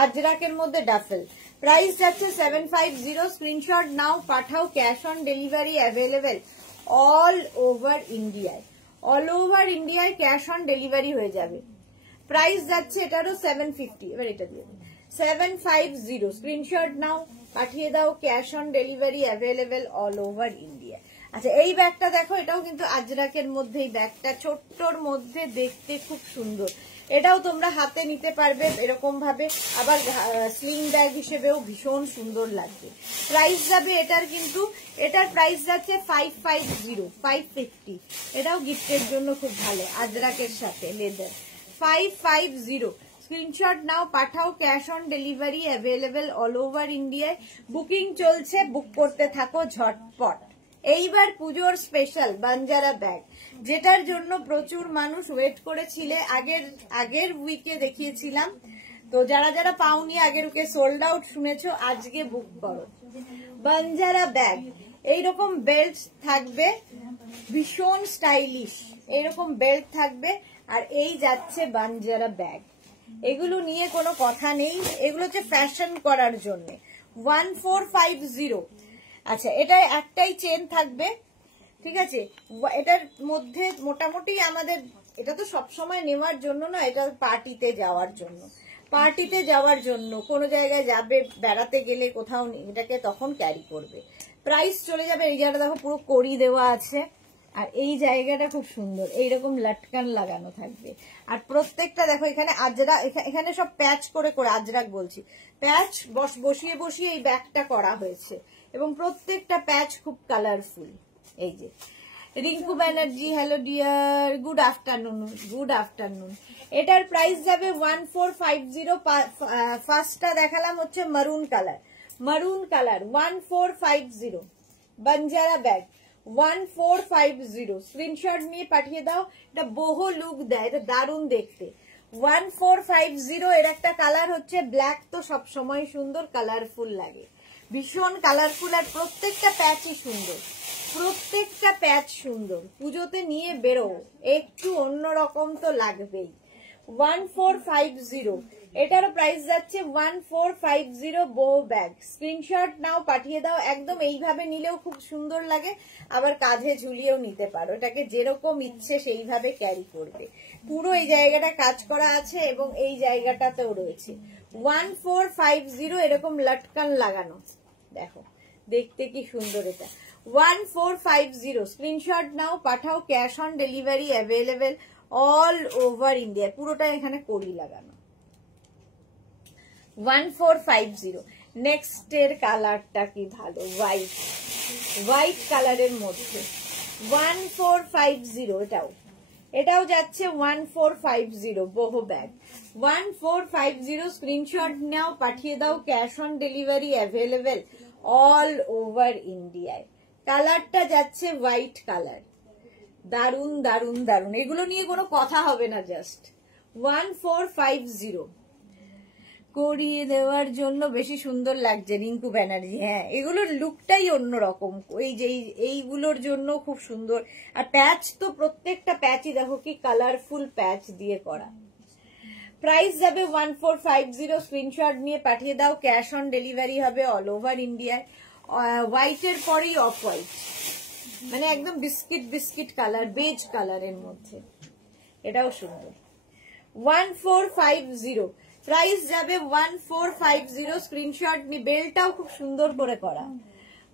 আজরাকের মধ্যে ডাফেল, প্রাইস যাচ্ছে 750, স্ক্রিনশট নাও, পাঠাও, cash on delivery available all over ইন্ডিয়ায়। অল ওভার ইন্ডিয়ায় ক্যাশ অন ডেলিভারি হয়ে যাবে। প্রাইস যাচ্ছে এটারও 750, এবার এটা দিয়ে 750, স্ক্রিনশট নাও, পাঠিয়ে দাও, cash on delivery available all over India. আচ্ছা, এই ব্যাগটা দেখো, এটাও কিন্তু আজরাকের মধ্যে, এই ব্যাগটা ছোট্টর মধ্যে দেখতে খুব সুন্দর, এটাও তোমরা হাতে নিতে পারবে এরকম ভাবে, আবার স্লিং ব্যাগ হিসেবেও ভীষণ সুন্দর লাগবে। প্রাইস যাবে এটার কিন্তু, এটার প্রাইস যাচ্ছে 550, এটাও গিফটের জন্য খুব ভালো, আজরাকের সাথে লেদার। 550, স্ক্রিনশট নাও, পাঠাও, cash on delivery available all over ইন্ডিয়ায়। বুকিং চলছে, বুক করতে থাকো ঝটপট। এইবার পুজোর স্পেশাল বাঞ্জারা ব্যাগ, যেটার জন্য প্রচুর মানুষ ওয়েট করেছিলে, আগের উইকে দেখিয়েছিলাম, তো যারা যারা পাওনি আগের উইকে সোল্ড আউট শুনেছো, আজকে বুক করো। বাঞ্জারা ব্যাগ, এইরকম বেল্ট থাকবে, ভীষণ স্টাইলিশ, এইরকম বেল্ট থাকবে, আর এই যাচ্ছে বাঞ্জারা ব্যাগ। এগুলো নিয়ে কোনো কথা নেই, এগুলো হচ্ছে ফ্যাশন করার জন্য। 1450, আচ্ছা, এটা একটাই চেন থাকবে, ঠিক আছে। এটার মধ্যে মোটামুটি আমাদের, এটা তো সবসময় নেওয়ার জন্য না, এটা পার্টিতে যাওয়ার জন্য, পার্টিতে যাওয়ার জন্য, কোনো জায়গায় যাবে, বেড়াতে গেলে কোথাও, এটাকে তখন ক্যারি করবে। প্রাইস চলে যাবে, এই জায়গাটা দেখো পুরো কড়ি দেওয়া আছে, আর এই জায়গাটা খুব সুন্দর, এইরকম লাটকান লাগানো থাকবে। আর প্রত্যেকটা দেখো এখানে আজরা, এখানে সব প্যাচ করে করে, আজরাক বলছি, প্যাচ বসিয়ে বসিয়ে এই ব্যাগটা করা হয়েছে, এবং প্রত্যেকটা প্যাচ খুব কালারফুল। এই যে Rinku Banerjee, hello dear, good afternoon. এটার প্রাইস যাবে 1450। ফার্স্টটা দেখালাম হচ্ছে মারুন কালার, 1450, বাঞ্জারা ব্যাগ 1450, স্ক্রিনশট নিয়ে পাঠিয়ে দাও। এটা বহু লুক দেয়, এটা দারুণ দেখতে। 1450, এর একটা কালার হচ্ছে ব্ল্যাক, তো সব সময় সুন্দর, কালারফুল লাগে, ভীষণ কালারফুল, আর প্রত্যেকটা প্যাচই সুন্দর, প্রত্যেকটা প্যাচ সুন্দর। পুজোতে নিয়ে বেরো, একটু অন্যরকম তো লাগবেই। 1450, এটারও প্রাইস যাচ্ছে 1450, বো ব্যাগ। স্ক্রিনশট নাও, পাঠিয়ে দাও। একদম এইভাবে নিলেও খুব সুন্দর লাগে, আবার কাঁধে ঝুলিয়েও নিতে পারো, এটাকে যেরকম ইচ্ছে সেইভাবে ক্যারি করবে। পুরো এই জায়গাটা কাজ করা আছে, এবং এই জায়গাটাতেও রয়েছে। 1450, এরকম লটকান লাগানো, দেখো দেখতে কি সুন্দর এটা। 1450, স্ক্রিনশট নাও, পাঠাও, cash on delivery available all over India. পুরোটা এখানে কড়ি লাগানো। 1450, নেক্সটের কালারটা কি ভালো, হোয়াইট, হোয়াইট কালারের মধ্যে 1450, এটাও যাচ্ছে 1450 বহু ব্যাগ 1450। স্ক্রিনশট নাও, পাঠিয়ে দাও, cash on delivery available all over ইন্ডিয়ায়। কালারটা যাচ্ছে হোয়াইট কালার, দারুন দারুন দারুন, এগুলো নিয়ে কোনো কথা হবে না, জাস্ট 1450 করিয়ে দেওয়ার জন্য বেশি সুন্দর লাগছে রিঙ্কু ব্যানার্জি। হ্যাঁ, এগুলোর লুকটাই অন্যরকম, এই যে এইগুলোর জন্য খুব সুন্দর। আর প্যাচ তো প্রত্যেকটা প্যাচই দেখো কি কালারফুল প্যাচ দিয়ে করা। প্রাইস যাবে 1450, স্ক্রিনশট নিয়ে পাঠিয়ে দাও, ক্যাশ অন ডেলিভারি হবে অল ওভার ইন্ডিয়ায়। হোয়াইটের পরেই অফ হোয়াইট, মানে একদম বিস্কিট বিস্কিট কালার, বেজ কালারের মধ্যে, এটাও সুন্দর। 1450 প্রাইস যাবে 1450, স্ক্রিনশট নি, বেলটাও খুব সুন্দর করে করা।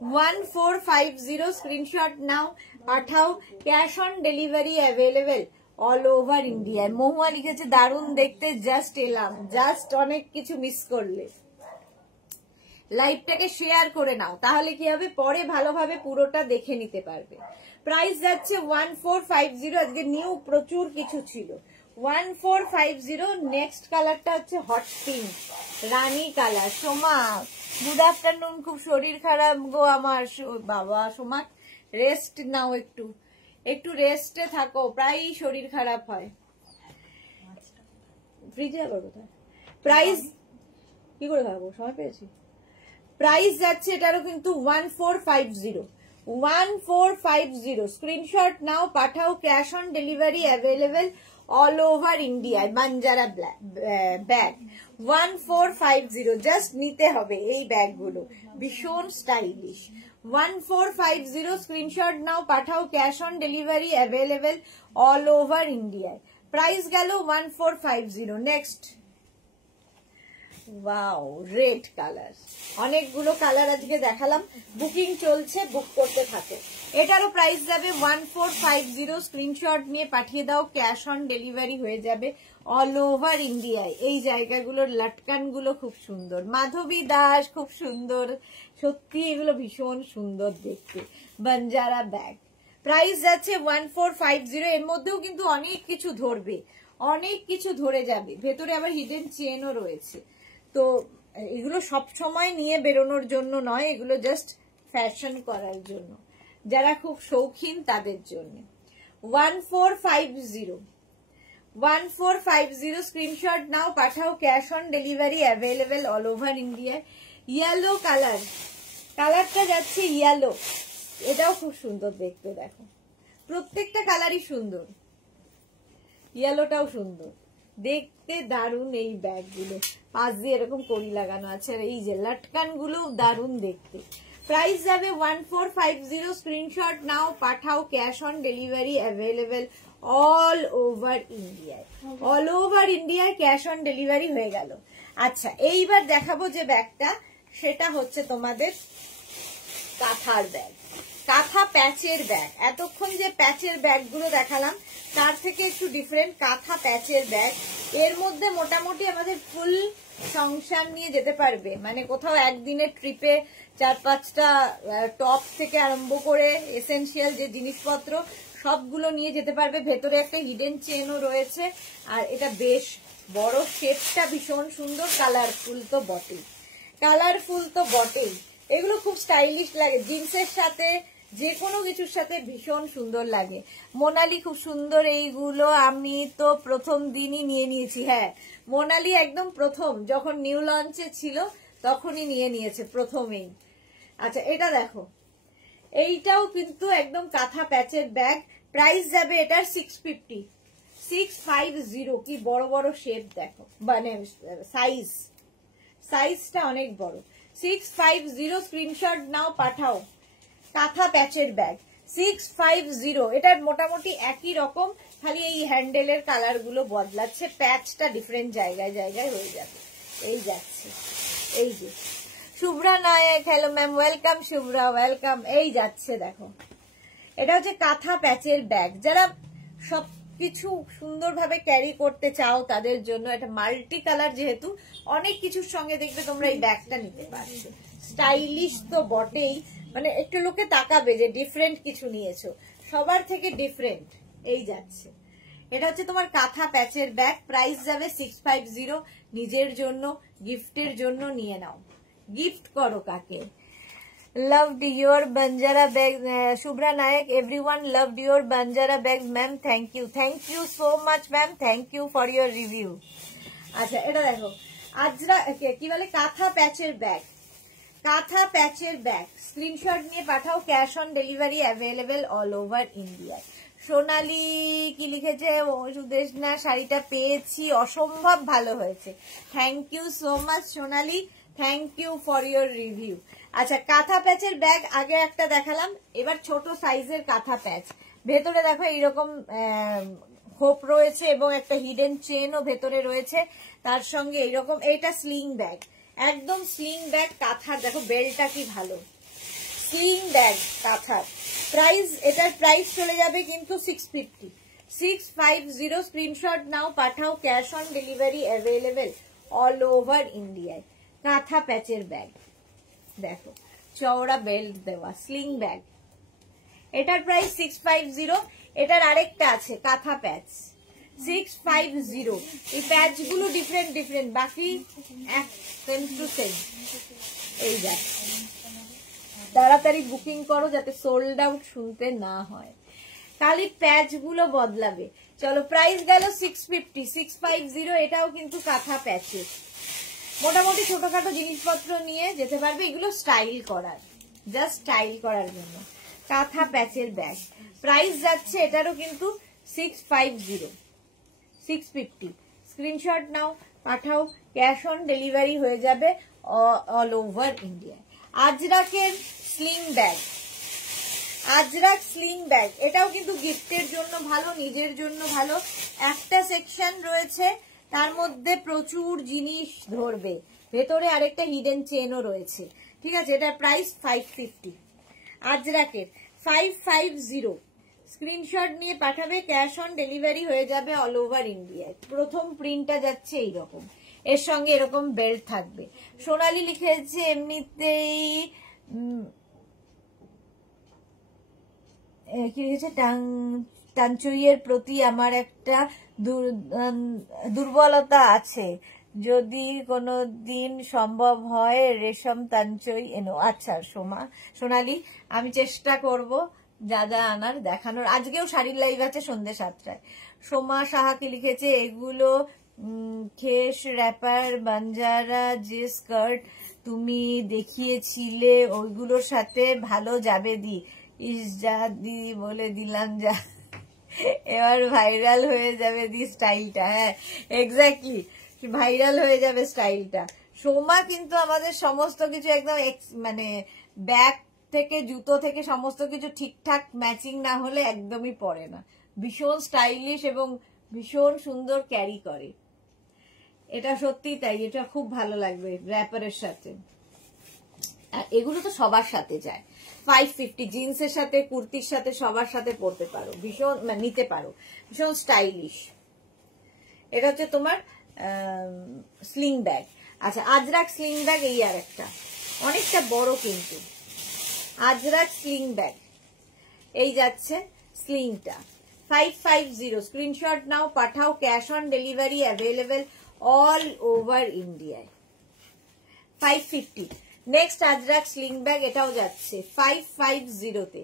1450 স্ক্রিনশট নাও, পাঠাও, cash on delivery available all over ইন্ডিয়ায়। মহুয়া লিখেছে দারুণ দেখতে, জাস্ট এলাম, জাস্ট অনেক কিছু মিস করলে। লাইভটাকে শেয়ার করে নাও, তাহলে কি হবে, পরে ভালোভাবে পুরোটা দেখে নিতে পারবে। প্রাইস যাচ্ছে 1450, আজকে নিউ প্রচুর কিছু ছিল। 1450। নেক্সট কালারটা হচ্ছে হট পিঙ্ক, রানী কালার। সোমা গুড আফটারনুন, খুব শরীর খারাপ গো আমার। বাবা সোমা, রেস্ট নাও, একটু একটু রেস্টে থাকো, প্রায়ই শরীর খারাপ হয়। ফ্রিজে আবার কোথায়? প্রাইস কি করে খাবো, সময় পেয়েছি। প্রাইস যাচ্ছে এটারও কিন্তু 1450, 1450 স্ক্রিনশট নাও, পাঠাও, cash on delivery available all over ইন্ডিয়ায়। বাঞ্জারা ব্যাগ 1450, জাস্ট নিতে হবে এই ব্যাগগুলো, ভীষণ স্টাইলিশ। 1450 স্ক্রিনশট নাও, পাঠাও, cash on delivery available all over ইন্ডিয়ায়। প্রাইস গেল 1450। Next, wow, red colour. অনেকগুলো কালার আজকে দেখালাম, বুকিং চলছে, বুক করতে থাকে। এটারও প্রাইস যাবে 1450, স্ক্রিনশট নিয়ে পাঠিয়ে দাও, ক্যাশ অন ডেলিভারি হয়ে যাবে অল ওভার ইন্ডিয়ায়। এই জায়গাগুলোর লাটকান গুলো খুব সুন্দর, মাধবী দাস খুব সুন্দর, সত্যি এগুলো ভীষণ সুন্দর দেখতে। বাঞ্জারা ব্যাগ, প্রাইস যাচ্ছে 1450। এর মধ্যেও কিন্তু অনেক কিছু ধরবে, অনেক কিছু ধরে যাবে, ভেতরে আবার হিডেন চেনও রয়েছে। তো এগুলো সব সময় নিয়ে বেরোনোর জন্য নয়, এগুলো জাস্ট ফ্যাশন করার জন্য, যারা খুব শৌখিন তাদের জন্য। 1450 স্ক্রিনশট নাও, পাঠাও, cash on delivery available all over ইন্ডিয়ায়। ইয়েলো কালার, কালারটা যাচ্ছে ইয়েলো, এটাও খুব সুন্দর দেখতে, দেখো প্রত্যেকটা কালারই সুন্দর, ইয়েলোটাও সুন্দর দেখতে, দারুন। এই ব্যাগগুলো পাশ দিয়ে এরকম কড়ি লাগানো আছে, আর এই যে লাটকান গুলো দারুন দেখতে। প্রাইস যাবে 1450, স্ক্রিনশট নাও, পাঠাও, cash on delivery available all over ইন্ডিয়ায়। অল ওভার ইন্ডিয়ায় ক্যাশ অন ডেলিভারি হয়ে গেল। আচ্ছা, এইবার দেখাবো যে ব্যাগটা, সেটা হচ্ছে তোমাদের কাঁথার ব্যাগ, কাঁথা প্যাচের ব্যাগ। এতক্ষণ যে প্যাচের ব্যাগগুলো দেখালাম তার থেকে একটু ডিফারেন্ট, কাঁথা প্যাচের ব্যাগ। এর মধ্যে মোটামুটি আমাদের ফুল সংসার নিয়ে যেতে পারবে, মানে কোথাও একদিনের ট্রিপে 4-5টা টপ থেকে আরম্ভ করে এসেনশিয়াল যে জিনিসপত্র সবগুলো নিয়ে যেতে পারবে। ভেতরে একটা হিডেন চেনও রয়েছে, আর এটা বেশ বড়, শেপটা ভীষণ সুন্দর, কালারফুল তো বটেই, কালারফুল তো বটেই। এগুলো খুব স্টাইলিশ লাগে, জিন্সের সাথে যে কোনো কিছুর সাথে ভীষণ সুন্দর লাগে। মোনালি খুব সুন্দর এইগুলো, আমি তো প্রথম দিনই নিয়ে নিয়েছি। হ্যাঁ, মোনালি একদম প্রথম যখন নিউ লঞ্চে ছিল তখনই নিয়ে নিয়েছে, প্রথমেই। আচ্ছা, এটা দেখো, এইটাও কিন্তু একদম কাঁথা প্যাচের ব্যাগ। প্রাইস যাবে এটার 650, 650। কি বড় বড় শেপ দেখো, মানে সাইজটা অনেক বড়। 650 স্ক্রিনশট নাও, পাঠাও, কাঁথা প্যাচের ব্যাগ 650। এটার মোটামুটি একই রকম, খালি এই হ্যান্ডেলের কালার গুলো বদলাচ্ছে, প্যাচটা ডিফারেন্ট জায়গায় জায়গায় হয়ে যাবে। এই যাচ্ছে, এই যে Shubhra Nayak, hello ma'am, welcome Shubhra, welcome. এই যাচ্ছে দেখো, এটা হচ্ছে কাঁথা প্যাচের ব্যাগ। যারা কিছু সুন্দরভাবে ক্যারি করতে চাও তাদের জন্য, এটা মাল্টি কালার যেহেতু অনেক কিছুর সঙ্গে দেখবে তোমরা এই ব্যাগটা নিতে পারছো। স্টাইলিশ তো বটেই, মানে একটু লোকে তাকাবে যে ডিফারেন্ট কিছু নিয়েছো, সবার থেকে ডিফারেন্ট। এই যাচ্ছে, এটা হচ্ছে তোমার কাঁথা প্যাচের ব্যাগ, প্রাইস যাবে 650। নিজের জন্য গিফটের জন্য নিয়ে নাও, গিফট করো কাকে। Loved your Banjara bags, Shubhra Nayak. Everyone loved your Banjara bags, ma'am. Thank you so much, ma'am. Thank you for your review. আচ্ছা, এটা দেখো, আজরা কি বলে, কাঁথা প্যাচের ব্যাগ, কাঁথা প্যাচের ব্যাগ। স্ক্রিনশট নিয়ে পাঠাও, cash on delivery available all over India. Sonali কি লিখেছে, সুদেশ না, শাড়িটা পেয়েছি, অসম্ভব ভালো হয়েছে। Thank you so much Sonali, thank you for your review. আচ্ছা, কাঁথা প্যাচের ব্যাগ আগে একটা দেখালাম, এবার ছোট সাইজের কাঁথা প্যাচ। ভেতরে দেখো এইরকম হোপ রয়েছে এবং একটা হিডেন চেনও ভেতরে রয়েছে, তার সঙ্গে এইরকম, এটা স্লিং ব্যাগ, একদম স্লিং ব্যাগ কাঁথার। দেখো বেলটা কি ভালো, স্লিং ব্যাগ কাঁথার। প্রাইস, এটার প্রাইস চলে যাবে কিন্তু 650, 650। স্ক্রিনশট নাও, পাঠাও, cash on delivery available all over ইন্ডিয়ায়। কাঁথা প্যাচের ব্যাগ দেখো, চওড়া বেল্ট দেওয়া স্লিং ব্যাগ, এটার প্রাইস 650। এটার আরেকটা আছে কাঁথা প্যাচ, 650। এই প্যাচ গুলো ডিফারেন্ট ডিফারেন্ট, বাকি সেম টু সেম। এই যাচ্ছে, তাড়াতাড়ি বুকিং করো যাতে সোল্ড আউট শুনতে না হয়, খালি প্যাচ গুলো বদলাবে। চলো, প্রাইস গেল 650, 650। এটাও কিন্তু কাঁথা প্যাচের। মোটামুটি ছোটখাটো জিনিসপত্র নিয়ে যেতে পারবে, এগুলো স্টাইল করার, জাস্ট স্টাইল করার জন্য। কাঁথা প্যাচের ব্যাগ, প্রাইস যাচ্ছে এটারও কিন্তু 650, 650। স্ক্রিনশট নাও, পাঠাও, ক্যাশ অন ডেলিভারি হয়ে যাবে অল ওভার ইন্ডিয়া। আজরাকের sling bag, Ajrak sling bag, এটাও কিন্তু গিফটের জন্য ভালো, নিজের জন্য ভালো। একটা সেকশন রয়েছে, তার মধ্যে প্রচুর জিনিস ধরবে, ভেতরে আরেকটা হিডেন চেনও রয়েছে, ঠিক আছে। এটার প্রাইস 550, আজরাকের 550। স্ক্রিনশট নিয়ে পাঠাবে, ক্যাশ অন ডেলিভারি হয়ে যাবে অল ওভার ইন্ডিয়ায়। প্রথম প্রিন্টটা যাচ্ছে এইরকম, এর সঙ্গে এরকম বেল্ট থাকবে। সোনালি লিখেছে এমনিতেই কি লিখেছে, টানচুইয়ের প্রতি আমার একটা দুর্বলতা আছে, যদি কোনো দিন সম্ভব হয় রেশম তানচুই এনো। আচ্ছা সোনালি, আমি চেষ্টা করব যা যা আনার দেখানোর। আজকেও শাড়ির লাইভ আছে সন্ধ্যে 7টায়। সোমা সাহা কি লিখেছে, এগুলো খেস র্যাপার বাঞ্জারা যে স্কার্ট তুমি দেখিয়েছিলে ওইগুলোর সাথে ভালো যাবে দি। ইস যা দি বলে দিলাম, যা এবার ভাইরাল হয়ে যাবে দি স্টাইলটা। হ্যাঁ এক্স্যাক্টলি, ভাইরাল হয়ে যাবে স্টাইলটা। সোমা কিন্তু আমাদের সমস্ত কিছু একদম মানে ব্যাগ থেকে জুতো থেকে সমস্ত কিছু ঠিকঠাক ম্যাচিং না হলে একদমই পরে না। ভীষণ স্টাইলিশ এবং ভীষণ সুন্দর ক্যারি করে, এটা সত্যি তাই। এটা খুব ভালো লাগবে র্যাপারের সাথে, এগুলো তো সবার সাথে যায়। 550 জিন্সের সাথে, কুর্তির সাথে, সবার সাথে পরতে পারো, ভীষণ নিতে পারো, ভীষণ স্টাইলিশ। এটা হচ্ছে তোমার স্লিং ব্যাগ। আচ্ছা, আজরাক স্লিং ব্যাগ, এই আর একটা অনেকটা বড় কিন্তু আজরাক স্লিং ব্যাগ, এই যাচ্ছে স্লিংটা 550। স্ক্রিনশট নাও, পাঠাও, cash on delivery available all over ইন্ডিয়ায়। 550। নেক্সট আজরাক স্লিং ব্যাগ, এটাও যাচ্ছে 550-তে,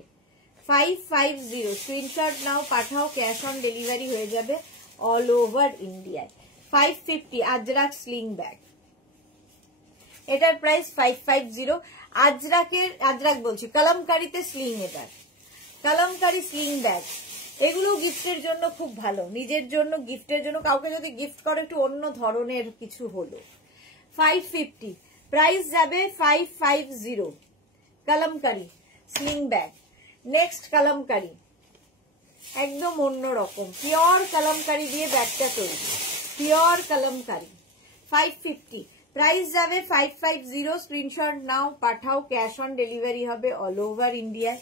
550। স্ক্রিনশট নাও, পাঠাও, ক্যাশ অন ডেলিভারি হয়ে যাবে অল ওভার ইন্ডিয়ায়। 550 আজরাক স্লিং ব্যাগ, এটার প্রাইস 550। আজরাক বলছি, কলমকারিতে স্লিং, এটার কলমকারি স্লিং ব্যাগ। এগুলো গিফটের জন্য খুব ভালো, নিজের জন্য, গিফটের জন্য, কাউকে যদি গিফট করে একটু অন্য ধরনের কিছু হলো। 550 প্রাইস যাবে 550 kalamkari sling bag. Next kalamkari, একদম অন্যরকম পিওর কলমকারি দিয়ে ব্যাগটা তৈরি, পিওর কলমকারি। 550 প্রাইস যাবে 550। স্ক্রিনশট নাও, পাঠাও, ক্যাশ অন ডেলিভারি হবে অল ওভার ইন্ডিয়ায়।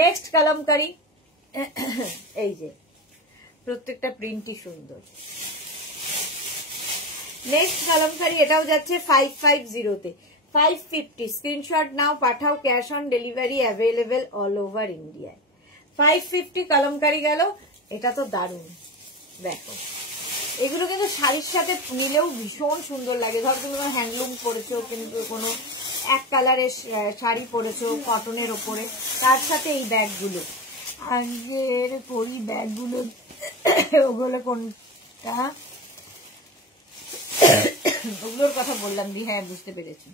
নেক্সট কলমকারি, এই যে প্রত্যেকটা প্রিন্টই সুন্দর। নেক্সট কলমকারি, এটাও যাচ্ছে 550 তে, 550 স্ক্রিনশট নাও পাঠাও, cash on delivery available all over ইন্ডিয়ায়। 550 কলমকারি গেল। এটা তো দারুণ, দেখো এগুলো কিন্তু শাড়ির সাথে নিলেও ভীষণ সুন্দর লাগে। ধর তুমি হ্যান্ডলুম পরেছো, কিন্তু কোনো এক কালারের শাড়ি পরেছো কটনের ওপরে, তার সাথে এই ব্যাগগুলো, আর করি ব্যাগগুলো ওগুলো কোনটা, ওগুলোর কথা বললাম দি, হ্যাঁ বুঝতে পেরেছি।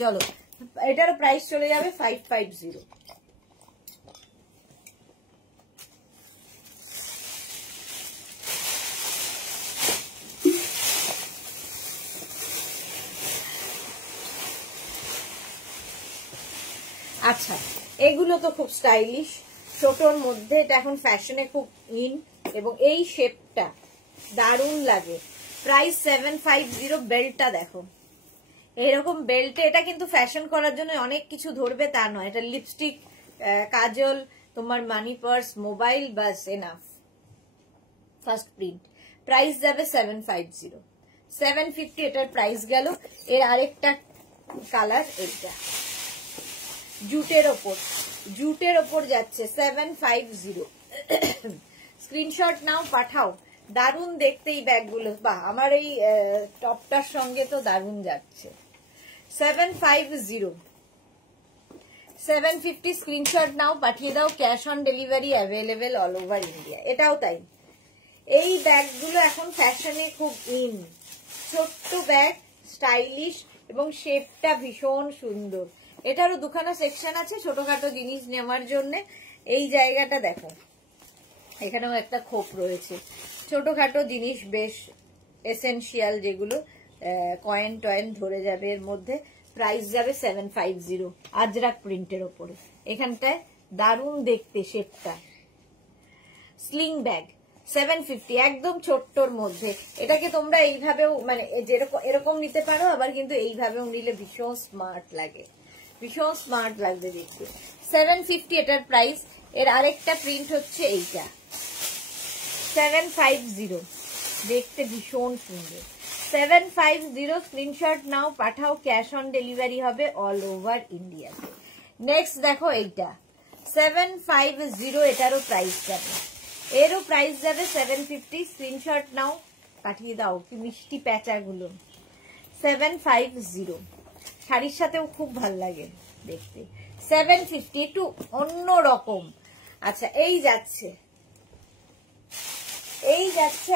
চলো, এটারও প্রাইস চলে যাবে 550। আচ্ছা, এগুলো তো খুব স্টাইলিশ, ছোটর মধ্যে, এটা এখন ফ্যাশনে খুব ইন, এবং এই শেপটা দারুণ লাগে। প্রাইস 750। বেল্টটা দেখো, এরকম বেল্টে, এটা কিন্তু ফ্যাশন করার জন্য অনেক কিছু ধরবে তা নয়, এটা লিপস্টিক, কাজল, তোমার মানি পার্স, মোবাইল, বাস এনাফ। ফার্স্ট প্রিন্ট, প্রাইস যাবে 750। 750 এটার প্রাইস গেল। এর আরেকটা কালার, এইটা জুটের ওপর যাচ্ছে 750। স্ক্রিনশট নাও পাঠাও। দারুণ দেখতে এই ব্যাগগুলো, বাহ, আমার এই টপটার সঙ্গে তো দারুণ যাচ্ছে। 750 স্ক্রিনশট নাও, পাঠিয়ে দাও, cash on delivery available all over India. এটাও তাই, এই ব্যাগগুলো এখন ফ্যাশনে খুব ইন, ছোট্ট ব্যাগ, স্টাইলিশ, এবং শেপটা ভীষণ সুন্দর। এটারও দুখানা সেকশন আছে ছোটখাটো জিনিস নেওয়ার জন্য। এই জায়গাটা দেখো, এখানেও একটা খোপ রয়েছে, ছোটখাটো জিনিস বেশ এসেনশিয়াল, যেগুলো কয়েন টয়েন ধরে যাবে এর মধ্যে। প্রাইস যাবে 750, আজরাক প্রিন্টের ওপরে। এখানটায় দারুণ দেখতে শেপটা। স্লিং ব্যাগ 750, একদম ছোট্টর মধ্যে। এটাকে তোমরা এইভাবেও, মানে যেরকম এরকম নিতে পারো, আবার কিন্তু এইভাবেও নিলে ভীষণ স্মার্ট লাগে, ভীষণ স্মার্ট লাগবে দেখতে। 750 এটার প্রাইস। এর আরেকটা প্রিন্ট হচ্ছে এইটা, 750, দেখতে ভীষণ সুন্দর। 750 স্ক্রিনশট নাও, পাঠাও, ক্যাশ অন ডেলিভারি হবে অল ওভার ইন্ডিয়াতে। নেক্সট দেখো এইটা 750, এটারও প্রাইস যাবে, এরও প্রাইস যাবে 750। স্ক্রিনশট নাও, পাঠিয়ে দাও। কি মিষ্টি প্যাচাগুলো, 750, শাড়ির সাথেও খুব ভাল লাগে দেখতে। 750, একটু অন্য রকম। আচ্ছা, এই যাচ্ছে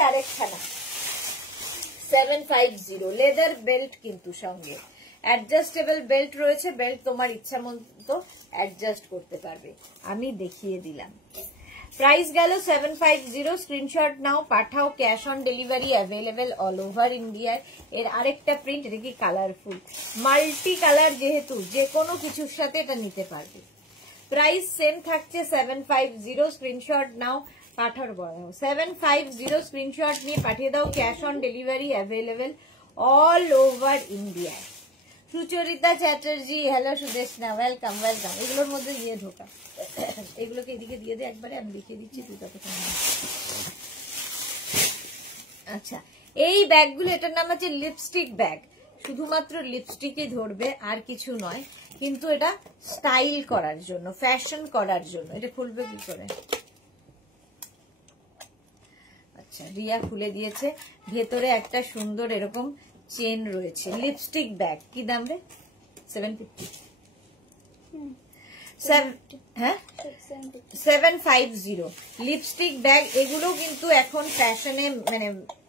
আরেকখানা 750, লেদার বেল্ট, কিন্তু সঙ্গে অ্যাডজাস্টেবল বেল্ট রয়েছে। বেল্ট তোমার ইচ্ছা মতো অ্যাডজাস্ট করতে পারবে, আমি দেখিয়ে দিলাম। প্রাইস গেল 750। স্ক্রিনশট নাও, পাঠাও, cash on delivery available all over ইন্ডিয়ার। এর আরেকটা প্রিন্ট, এটা কি কালারফুল, মাল্টি কালার, যেহেতু যে কোনো কিছুর সাথে এটা নিতে পারবে। প্রাইস সেম থাকছে 750। স্ক্রিনশট নাও, পাঠার বড় 750, স্ক্রিনশট নিয়ে পাঠিয়ে দাও, cash on delivery available all over India. Sucharita Chatterjee, hello Sudeshna, welcome welcome. এগুলোর মধ্যে দিয়ে ঢোকা, এগুলোকে এদিকে দিয়ে দে একবারে, আমি লিখে দিচ্ছি, তুই ততক্ষণ। আচ্ছা, এই ব্যাগগুলো, এটার নাম হচ্ছে লিপস্টিক ব্যাগ, শুধুমাত্র লিপস্টিকই ধরবে, আর কিছু নয়, কিন্তু এটা স্টাইল করার জন্য, ফ্যাশন করার জন্য। এটা খুলবে কি করে? আচ্ছা, রিয়া খুলে দিয়েছে। ভেতরে একটা সুন্দর এরকম চেন রয়েছে। লিপস্টিক ব্যাগ, কি দাম রে? 750। হ্যাঁ, 750 লিপস্টিক ব্যাগ। এগুলো কিন্তু এখন ফ্যাশনে, মানে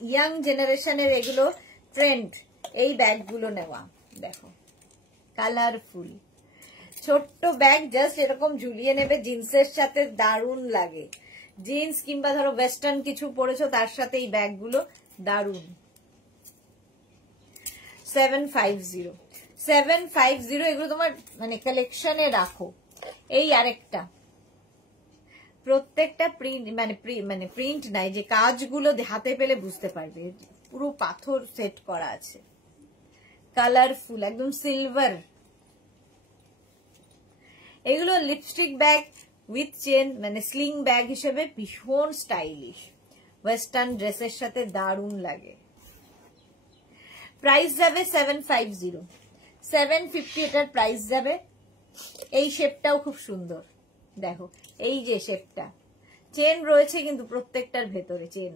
ইয়াং জেনারেশনের এগুলো ট্রেন্ড, এই ব্যাগগুলো নেওয়া। দেখো কালারফুল ছোট্ট ব্যাগ, জাস্ট এরকম ঝুলিয়ে নেবে, জিন্সের সাথে দারুণ লাগে। জিন্স কিংবা ধরো ওয়েস্টার্ন কিছু পরেছো, তার সাথে এই ব্যাগগুলো দারুণ। 750 এগুলো তোমার মানে কালেকশনে রাখো। এই আরেকটা, প্রত্যেকটা প্রিন্ট, মানে প্রিন্ট নাই, যে কাজগুলো হাতে পেলে বুঝতে পারবে, পুরো পাথর সেট করা আছে, কালারফুল, একদম সিলভার। এগুলো লিপস্টিক ব্যাগ, উইথ চেন, মানে স্লিং ব্যাগ হিসেবে ভীষণ স্টাইলিশ, ওয়েস্টার্ন ড্রেসের সাথে দারুণ লাগে। প্রাইস যাবে 750, 750 এটার প্রাইস যাবে। এই শেপটাও খুব সুন্দর, দেখো এই যে শেপটা, চেন রয়েছে কিন্তু প্রত্যেকটার ভেতরে চেন,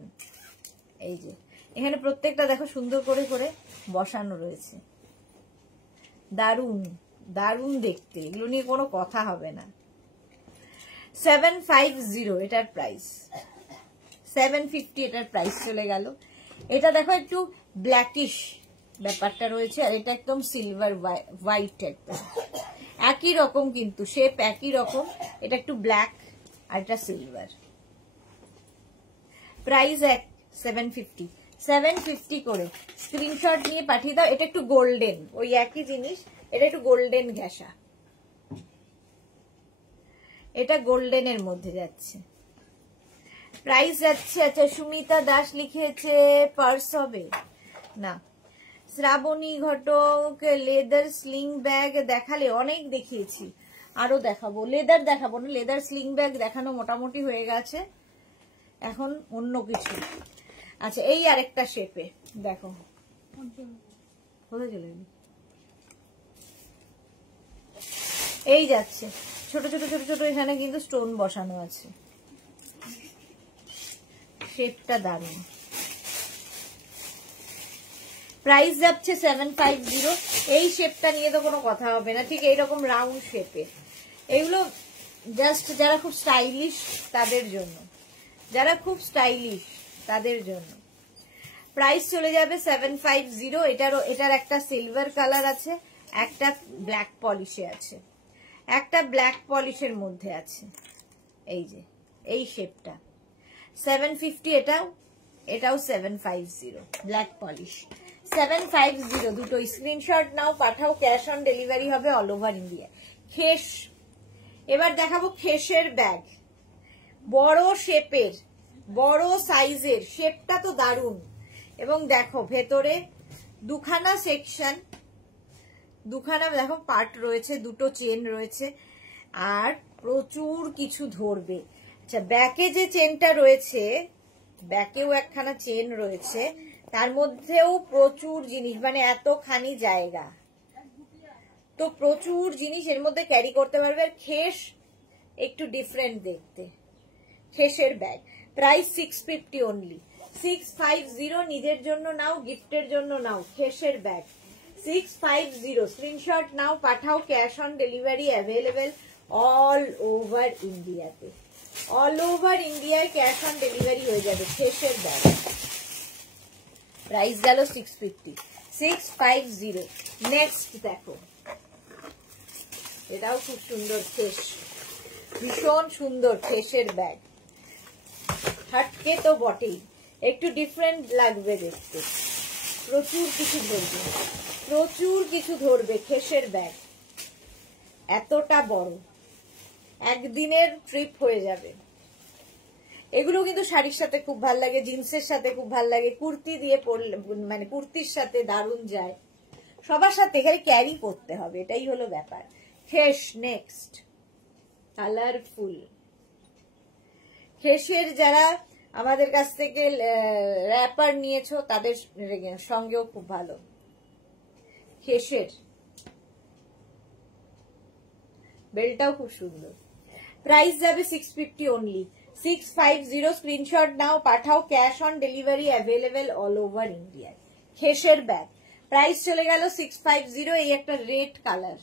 এই যে এখানে প্রত্যেকটা দেখো সুন্দর করে করে বসানো রয়েছে, দারুণ দারুণ দেখতে, এগুলো নিয়ে কোনো কথা হবে না। 750 এটার প্রাইস, 750 এটার প্রাইস চলে গেল। এটা দেখো একটু ব্ল্যাকিশ ব্যাপারটা রয়েছে, আর এটা একদম সিলভার হোয়াইট, একদম একই রকম কিন্তু শেপ একই রকম, এটা একটু ব্ল্যাক আর এটা সিলভার। প্রাইস 750, 750 করে স্ক্রিনশট নিয়ে পাঠিয়ে দাও। এটা একটু গোল্ডেন, ওই একই জিনিস, এটা একটু গোল্ডেন ঘেঁষা, এটা গোল্ডেনের মধ্যে যাচ্ছে। প্রাইস যাচ্ছে, আচ্ছা সুমিতা দাস লিখেছে পার্স হবে না। শ্রাবণী ঘটক লেদার স্লিং ব্যাগ দেখালে, অনেক দেখিয়েছি, আরো দেখাবো। লেদার দেখাবো না, লেদার স্লিং ব্যাগ দেখানো মোটামুটি হয়ে গেছে, এখন অন্য কিছু। আচ্ছা এই আরেকটা শেপে দেখো, কোথায় চলে গেল, এই যাচ্ছে ছোট ছোট ছোট ছোট, এখানে কিন্তু স্টোন বসানো আছে, শেপটা দারুণ। প্রাইস যাচ্ছে 750, এই শেপটা নিয়ে তো কোনো কথা হবে না, ঠিক এইরকম রাউন্ড শেপে। এগুলো জাস্ট যারা খুব স্টাইলিশ তাদের জন্য, যারা খুব স্টাইলিশ তাদের জন্য। প্রাইস চলে যাবে 750। এটার একটা সিলভার কালার আছে, একটা ব্ল্যাক পলিশে আছে, একটা ব্ল্যাক পলিশের মধ্যে আছে, এই যে এই শেপটা 750, এটাও 750 ব্ল্যাক পলিশ, 750 দুটো। স্ক্রিনশট নাও, পাঠাও, ক্যাশ অন ডেলিভারি হবে অল ওভার ইন্ডিয়া। খেস, এবার দেখাবো খেসের ব্যাগ, বড় শেপের, বড় সাইজের, শেপটা তো দারুণ। এবং দেখো ভেতরে দুখানা সেকশন, দুখানা দেখো পার্ট রয়েছে, দুটো চেন রয়েছে, আর প্রচুর কিছু ধরবে। আচ্ছা ব্যাকে যে চেনটা রয়েছে, ব্যাকেও একখানা চেন রয়েছে, তার মধ্যেও প্রচুর জিনিস, মানে এতখানি জায়গা, তো প্রচুর জিনিস এর মধ্যে ক্যারি করতে পারবে। আর খেস একটু ডিফারেন্ট দেখতে, খেসের ব্যাগ। Price 650 only, 650। নিজের জন্য নাও, গিফটের জন্য নাও, খেসের ব্যাগ 650। স্ক্রিনশট নাও, পাঠাও, cash on delivery available all over ইন্ডিয়াতে, অল ওভার ইন্ডিয়ায় ক্যাশ অন ডেলিভারি হয়ে যাবে খেসের ব্যাগ। প্রাইস গেল 650, 650। নেক্সট দেখো, এটাও খুব সুন্দর খেস, ভীষণ সুন্দর খেসের ব্যাগ, হাটকে তো বটেই, একটু ডিফারেন্ট লাগবে দেখতে, প্রচুর কিছু ধরবে, প্রচুর কিছু ধরবে খেসের ব্যাগ, এতটা বড়, একদিনের ট্রিপ হয়ে যাবে। এগুলো কিন্তু শাড়ির সাথে খুব ভাল লাগে, জিন্সের সাথে খুব ভাল লাগে, কুর্তি দিয়ে পরলে, মানে কুর্তির সাথে দারুণ যায়, সবার সাথে এখানে ক্যারি করতে হবে, এটাই হলো ব্যাপার। খেস নেক্সট, কালারফুল খেসের, যারা আমাদের কাছ থেকে র্যাপার নিয়েছো তাদের সঙ্গেও খুব ভালো। খেসের বেলটাও খুব সুন্দর। প্রাইস যাবে 650 অনলি, 650। স্ক্রিনশট নাও, পাঠাও, cash on delivery available all over India. খেসের ব্যাগ প্রাইস চলে গেল 650। এই একটা রেড কালার,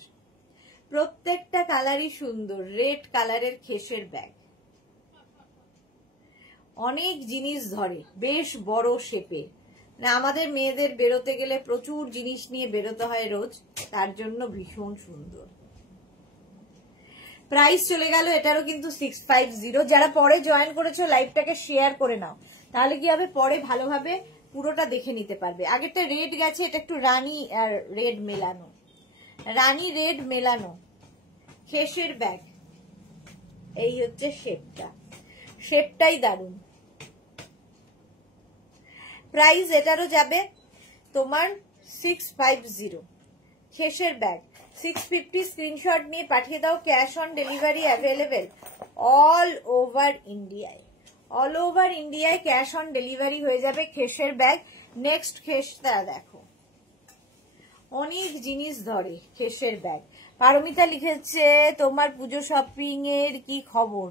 প্রত্যেকটা কালারই সুন্দর, রেড কালারের খেসের ব্যাগ, অনেক জিনিস ধরে, বেশ বড় শেপে। না আমাদের মেয়েদের বেরোতে গেলে প্রচুর জিনিস নিয়ে বেরোতে হয় রোজ, তার জন্য ভীষণ সুন্দর। প্রাইস চলে গেল এটারও কিন্তু 650। যারা পরে জয়েন করেছো লাইভটাকে শেয়ার করে নাও, তাহলে কি হবে, পরে ভালোভাবে পুরোটা দেখে নিতে পারবে। আগেরটা রেড গেছে, এটা একটু রানী আর রেড মেলানো, রানী রেড মেলানো খেসের ব্যাগ। এই হচ্ছে শেপটা, শেপটাই দারুণ। প্রাইস এটারও যাবে তোমার 650 খেসের ব্যাগ, 650 স্ক্রিনশট নিয়ে পাঠিয়ে দাও। Cash on delivery available all over ইন্ডিয়ায়। অল ওভার ইন্ডিয়ায় ক্যাশ অন ডেলিভারি হয়ে যাবে। খেসের ব্যাগ। নেক্সট খেসটা দেখো, অনেক জিনিস ধরে খেসের ব্যাগ। পারমিতা লিখেছে তোমার পুজো শপিং এর কি খবর?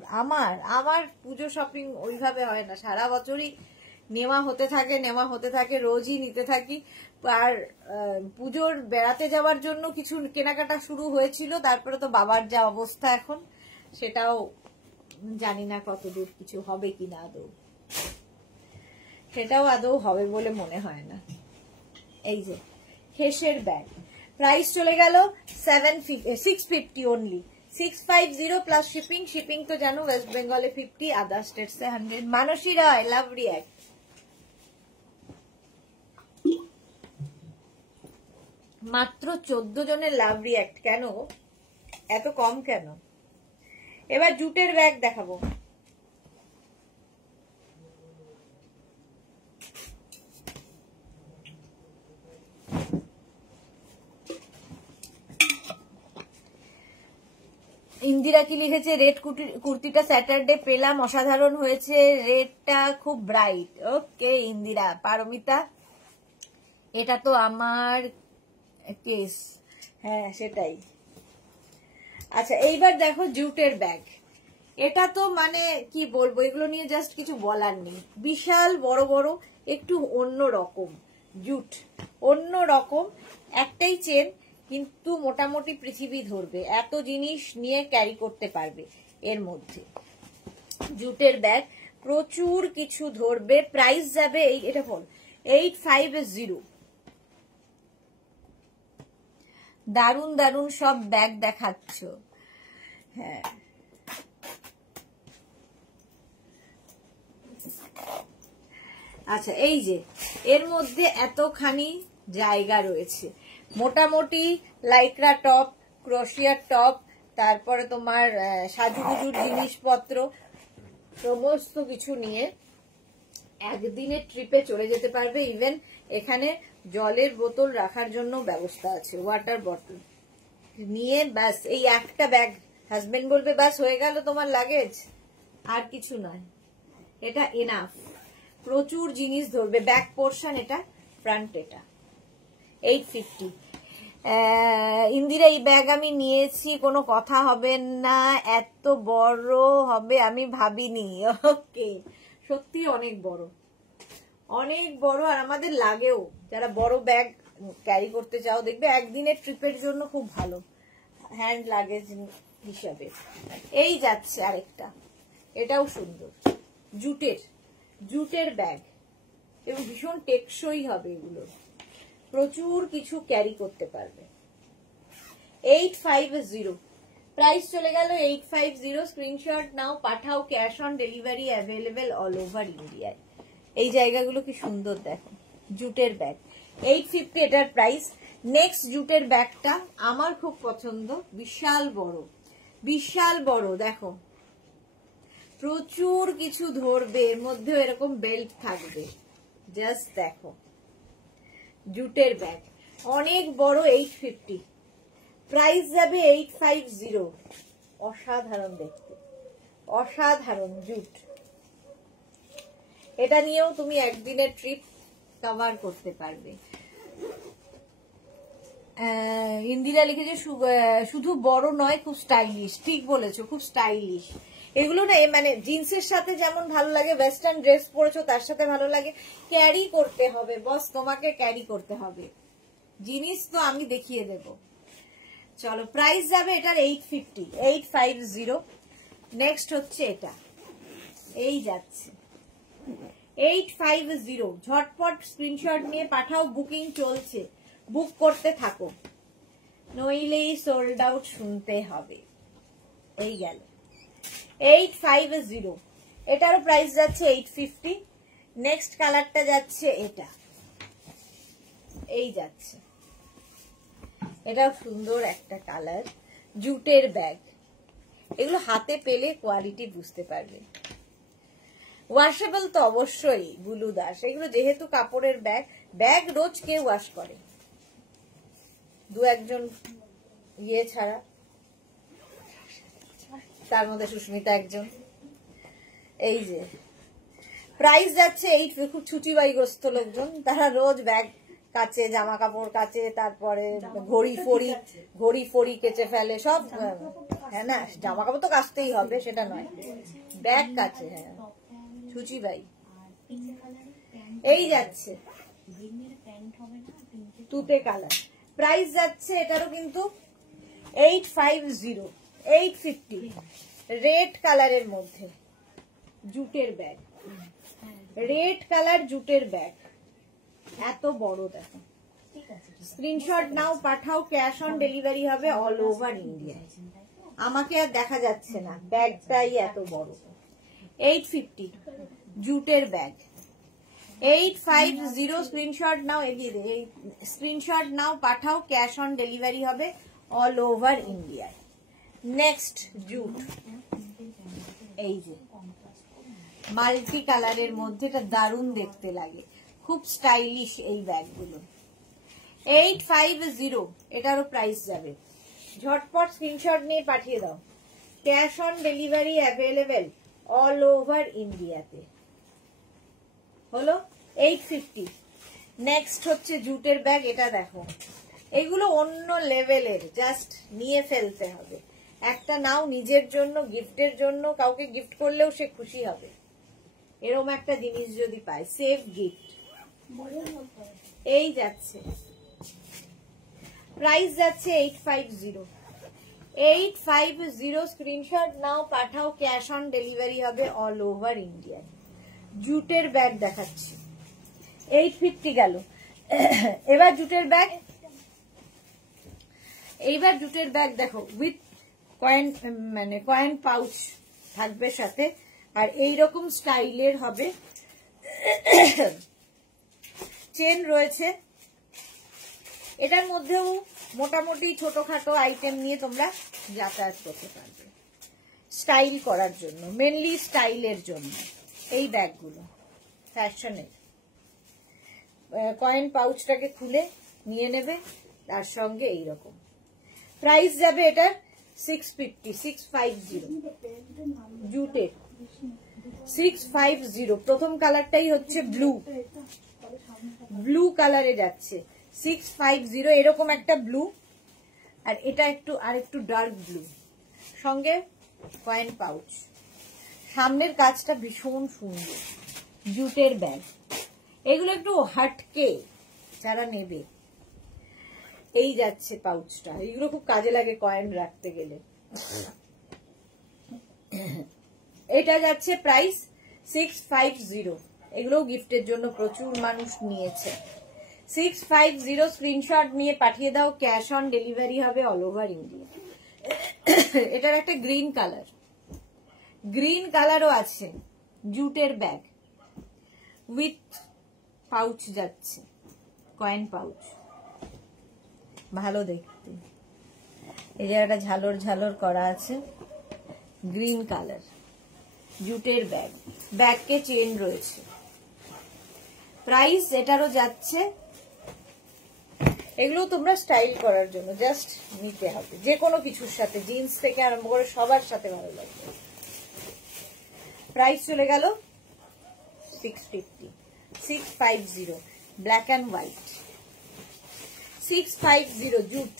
আমার পুজো শপিং ওইভাবে হয় না, সারা বছরই নেওয়া হতে থাকে, রোজই নিতে থাকি। আর পুজোর বেড়াতে যাওয়ার জন্য কিছু কেনাকাটা শুরু হয়েছিল, তারপরে তো বাবার যা অবস্থা এখন, সেটাও জানি না কতদূর কিছু হবে কিনা আদৌ, সেটাও আদৌ হবে বলে মনে হয় না। এই যে খেসের ব্যাগ, প্রাইস চলে গেল 650 অনলি। 650 plus shipping. শিপিং তো জানো ওয়েস্ট বেঙ্গলে 50, আদার স্টেটসে 100। মানসী রায় লাভ রিয়াক্ট। মাত্র 14 জনের লাভ রিয়াক্ট, কেন এত কম কেন? এবার জুটের ব্যাগ দেখাবো। ইন্দিরা কি লিখেছে? রেড কুর্তিটা স্যাটারডে পেলাম, অসাধারণ হয়েছে, রেডটা খুব ব্রাইট। ওকে ইন্দিরা। পারমিতা এটা তো আমার কেস, হ্যাঁ সেটাই। আচ্ছা এইবার দেখো জুটের ব্যাগ। এটা তো মানে কি বলবো, এগুলো নিয়ে জাস্ট কিছু বলার নেই। বিশাল বড় বড়, একটু অন্য রকম জুট, অন্য রকম। একটাই চেন, কিন্তু মোটামুটি পৃথিবী ধরবে, এত জিনিস নিয়ে ক্যারি করতে পারবে এর মধ্যে। জুটের ব্যাগ প্রচুর কিছু ধরবে। প্রাইস যাবে এটা বল 850। দারুন দারুন সব ব্যাগ দেখাচ্ছ। হ্যাঁ আচ্ছা, এই যে এর মধ্যে এতখানি জায়গা রয়েছে। মোটামুটি লাইক্রা টপ, ক্রোশিয়ার টপ, তারপরে তোমার সাজুগুজুর জিনিসপত্র, সমস্ত কিছু নিয়ে একদিনের ট্রিপে চলে যেতে পারবে। ইভেন এখানে জলের বোতল রাখার জন্য ব্যবস্থা আছে, ওয়াটার বটল নিয়ে ব্যাস এই একটা ব্যাগ। হাজবেন্ড বলবে ব্যাস হয়ে গেল তোমার লাগেজ, আর কিছু নয়, এটা এনাফ। প্রচুর জিনিস ধরবে। ব্যাক পোর্শন এটা, ফ্রন্ট এটা। 850। ইন্দিরা এই ব্যাগ আমি নিয়েছি, কোনো কথা হবে না, এত বড় হবে আমি ভাবিনি। ওকে, সত্যি অনেক বড়, অনেক বড়। আর আমাদের লাগেও, যারা বড় ব্যাগ ক্যারি করতে চাও দেখবে একদিনের ট্রিপের জন্য খুব ভালো হ্যান্ড লাগেজ হিসাবে। এই যাচ্ছে আরেকটা, এটাও সুন্দর, জুটের ব্যাগ, এবং ভীষণ টেকসই হবে এগুলো, প্রচুর কিছু ক্যারি করতে পারবে। 850 প্রাইস চলে গেল 850। স্ক্রিনশট নাও, পাঠাও। Cash on delivery available all over ইন্ডিয়ায়। এই জায়গাগুলো কি সুন্দর দেখো। জুটের ব্যাগ 850 এটার প্রাইস। নেক্সট জুটের ব্যাগটা আমার খুব পছন্দ, বিশাল বড়, বিশাল বড়। দেখো প্রচুর কিছু ধরবে, এর মধ্যেও এরকম বেল্ট থাকবে। জাস্ট দেখো জুটের ব্যাগ, অনেক বড়। 850 প্রাইস যাবে 850। অসাধারণ দেখতে, অসাধারণ জুট। এটা নিয়েও তুমি একদিনের ট্রিপ কভার করতে পারবে। ইন্দিরা লিখেছে শুধু বড় নয়, খুব স্টাইলিশ। ঠিক বলেছো, খুব স্টাইলিশ। এগুলো না মানে জিন্সের সাথে যেমন ভালো লাগে, ওয়েস্টার্ন ড্রেস পরেছো তার সাথে ভালো লাগে, ক্যারি করতে হবে বস, তোমাকে ক্যারি করতে হবে। জিনিস তো আমি দেখিয়ে দেব। চলো প্রাইস যাবে এটার 850। নেক্সট হচ্ছে এটা, এই যাচ্ছে 850। ঝটপট স্ক্রিনশট নিয়ে পাঠাও, বুকিং চলছে, বুক করতে থাকো, নইলেই সোল্ড আউট শুনতে হবে। এই গেল 850। এটারও প্রাইস যাচ্ছে 850। নেক্সট কালারটা যাচ্ছে এটা, এই যাচ্ছে, এটাও সুন্দর একটা কালার, জুটের ব্যাগ। এগুলো হাতে পেলে কোয়ালিটি বুঝতে পারবে। ওয়াশেবল তো অবশ্যই বুলু দাস, এগুলো যেহেতু কাপড়ের ব্যাগ, ব্যাগ রোজ কে ওয়াশ করে? দু একজন ইয়ে ছাড়া, তার মধ্যে সুস্মিতা একজন। এই যে প্রাইস যাচ্ছে এই, খুব ছুটিবাইগ্রস্ত লোকজন, তারা রোজ ব্যাগ কাচে, জামা কাপড় কাচে, তারপরে ঘড়ি ফড়ি কেচে ফেলে সব। হ্যাঁ না, জামা কাপড় তো কাচতেই হবে সেটা নয়, ব্যাগ কাচে। হ্যাঁ ছুচিবাই। এই যাচ্ছে তুতে কালার, প্রাইস যাচ্ছে এটারও কিন্তু 850, 850, রেড কালারের মধ্যে জুটের ব্যাগ, রেড কালার জুটের ব্যাগ, এত বড় দেখো। স্ক্রিনশট নাও, পাঠাও, ক্যাশ অন ডেলিভারি হবে অল ওভার ইন্ডিয়া। আমাকে আর দেখা যাচ্ছে না, ব্যাগটাই এত বড়। 850 জুটের ব্যাগ, 850, স্ক্রিনশট নাও, এগিয়ে দে, স্ক্রিনশট নাও, পাঠাও, ক্যাশ অন ডেলিভারি হবে অল ওভার ইন্ডিয়ায়। নেক্সট জুট, এই যে মাল্টি কালারের মধ্যে, এটা দারুণ দেখতে লাগে, খুব স্টাইলিশ এই ব্যাগগুলো। 850, এটারও প্রাইস যাবে। ঝটপট স্ক্রিনশট নিয়ে পাঠিয়ে দাও, cash on delivery available all over ইন্ডিয়াতে। হলো 850। নেক্সট হচ্ছে জুটের ব্যাগ, এটা দেখো, এগুলো অন্য লেভেলের, জাস্ট নিয়ে ফেলতে হবে। একটা নাও নিজের জন্য, গিফটের জন্য, কাউকে গিফট করলেও সে খুশি হবে এরকম একটা জিনিস যদি পায়, সেফ গিফট। এই যাচ্ছে প্রাইস যাচ্ছে 850, 850, স্ক্রিনশট নাও, পাঠাও, ক্যাশ অন ডেলিভারি হবে অল ওভার ইন্ডিয়া। জুটের ব্যাগ দেখাচ্ছি, 850 গেল। এবার জুটের ব্যাগ, এইবার জুটের ব্যাগ দেখো, উইথ কয়েন, মানে কয়েন পাউচ থাকবে সাথে, আর এইরকম স্টাইলের হবে, চেন রয়েছে। এটার মধ্যেও মোটামুটি ছোটখাটো আইটেম নিয়ে তোমরা যাতায়াত করতে পারবে, স্টাইল করার জন্য, মেনলি স্টাইলের জন্য এই ব্যাগগুলো, ফ্যাশনের। কয়েন পাউচটাকে খুলে নিয়ে নেবে, তার সঙ্গে এইরকম। প্রাইস যাবে এটার 650, 650 জুটের, 650। প্রথম কালারটাই হচ্ছে ব্লু, ব্লু কালারে যাচ্ছে 650, এরকম একটা ব্লু, আর এটা একটু ডার্ক ব্লু, সঙ্গে কয়েন পাউচ। সামনের কাজটা ভীষণ সুন্দর, জুটের ব্যাগ। এগুলো একটু হাটকে যারা নেবে, এই যাচ্ছে পাউচটা, এগুলো খুব কাজে লাগে কয়েন রাখতে গেলে। এটা যাচ্ছে প্রাইস 650, এগুলো গিফটের জন্য প্রচুর মানুষ নিয়েছে। 650, স্ক্রিনশট নিয়ে পাঠিয়ে দাও, ক্যাশ অন ডেলিভারি হবে অল ওভার ইন্ডিয়া। এটার একটা গ্রিন কালার, গ্রিন কালারও আছে, জুটের ব্যাগ উইথ পাউচ যাচ্ছে, কয়েন পাউচ, ভালো দেখতে। এই জায়গাটা ঝালর ঝালর করা আছে, গ্রিন কালার, জুটের ব্যাগ, ব্যাগকে চেন রয়েছে। প্রাইস এটারও যাচ্ছে, এগুলো তোমরা স্টাইল করার জন্য জাস্ট নিতে হবে, যে কোনো কিছুর সাথে, জিন্স থেকে আরম্ভ করে সবার সাথে ভালো লাগবে। প্রাইস চলে গেল 650, 650, black and white, 650 jute.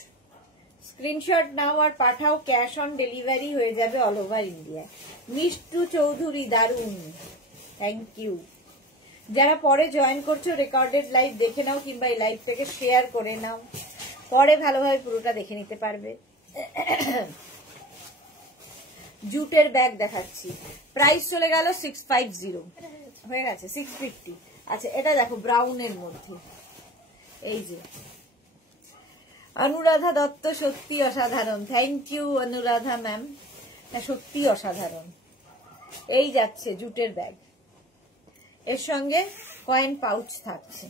Screenshot নাও আর পাঠাও, ক্যাশ অন ডেলিভারি হয়ে যাবে all over India. Mishtu Chowdhury, দারুন, থ্যাংক ইউ। যারা পরে জয়েন করছো, রেকর্ডেড লাইভ দেখে নাও, কিংবা এই লাইভ থেকে শেয়ার করে নাও, পরে ভালোভাবে পুরোটা দেখে নিতে পারবে। জুটের ব্যাগ দেখাচ্ছি, প্রাইস চলে গেল 650, হয়ে গেছে 650। আচ্ছা, এটা দেখো ব্রাউনের মধ্যে, এই যে অনুরাধা দত্ত, সত্যি অসাধারণ, থ্যাংক ইউ অনুরাধা ম্যাম, সত্যি অসাধারণ। এই যাচ্ছে জুটের ব্যাগ, এর সঙ্গে কয়েন পাউচ থাকছে।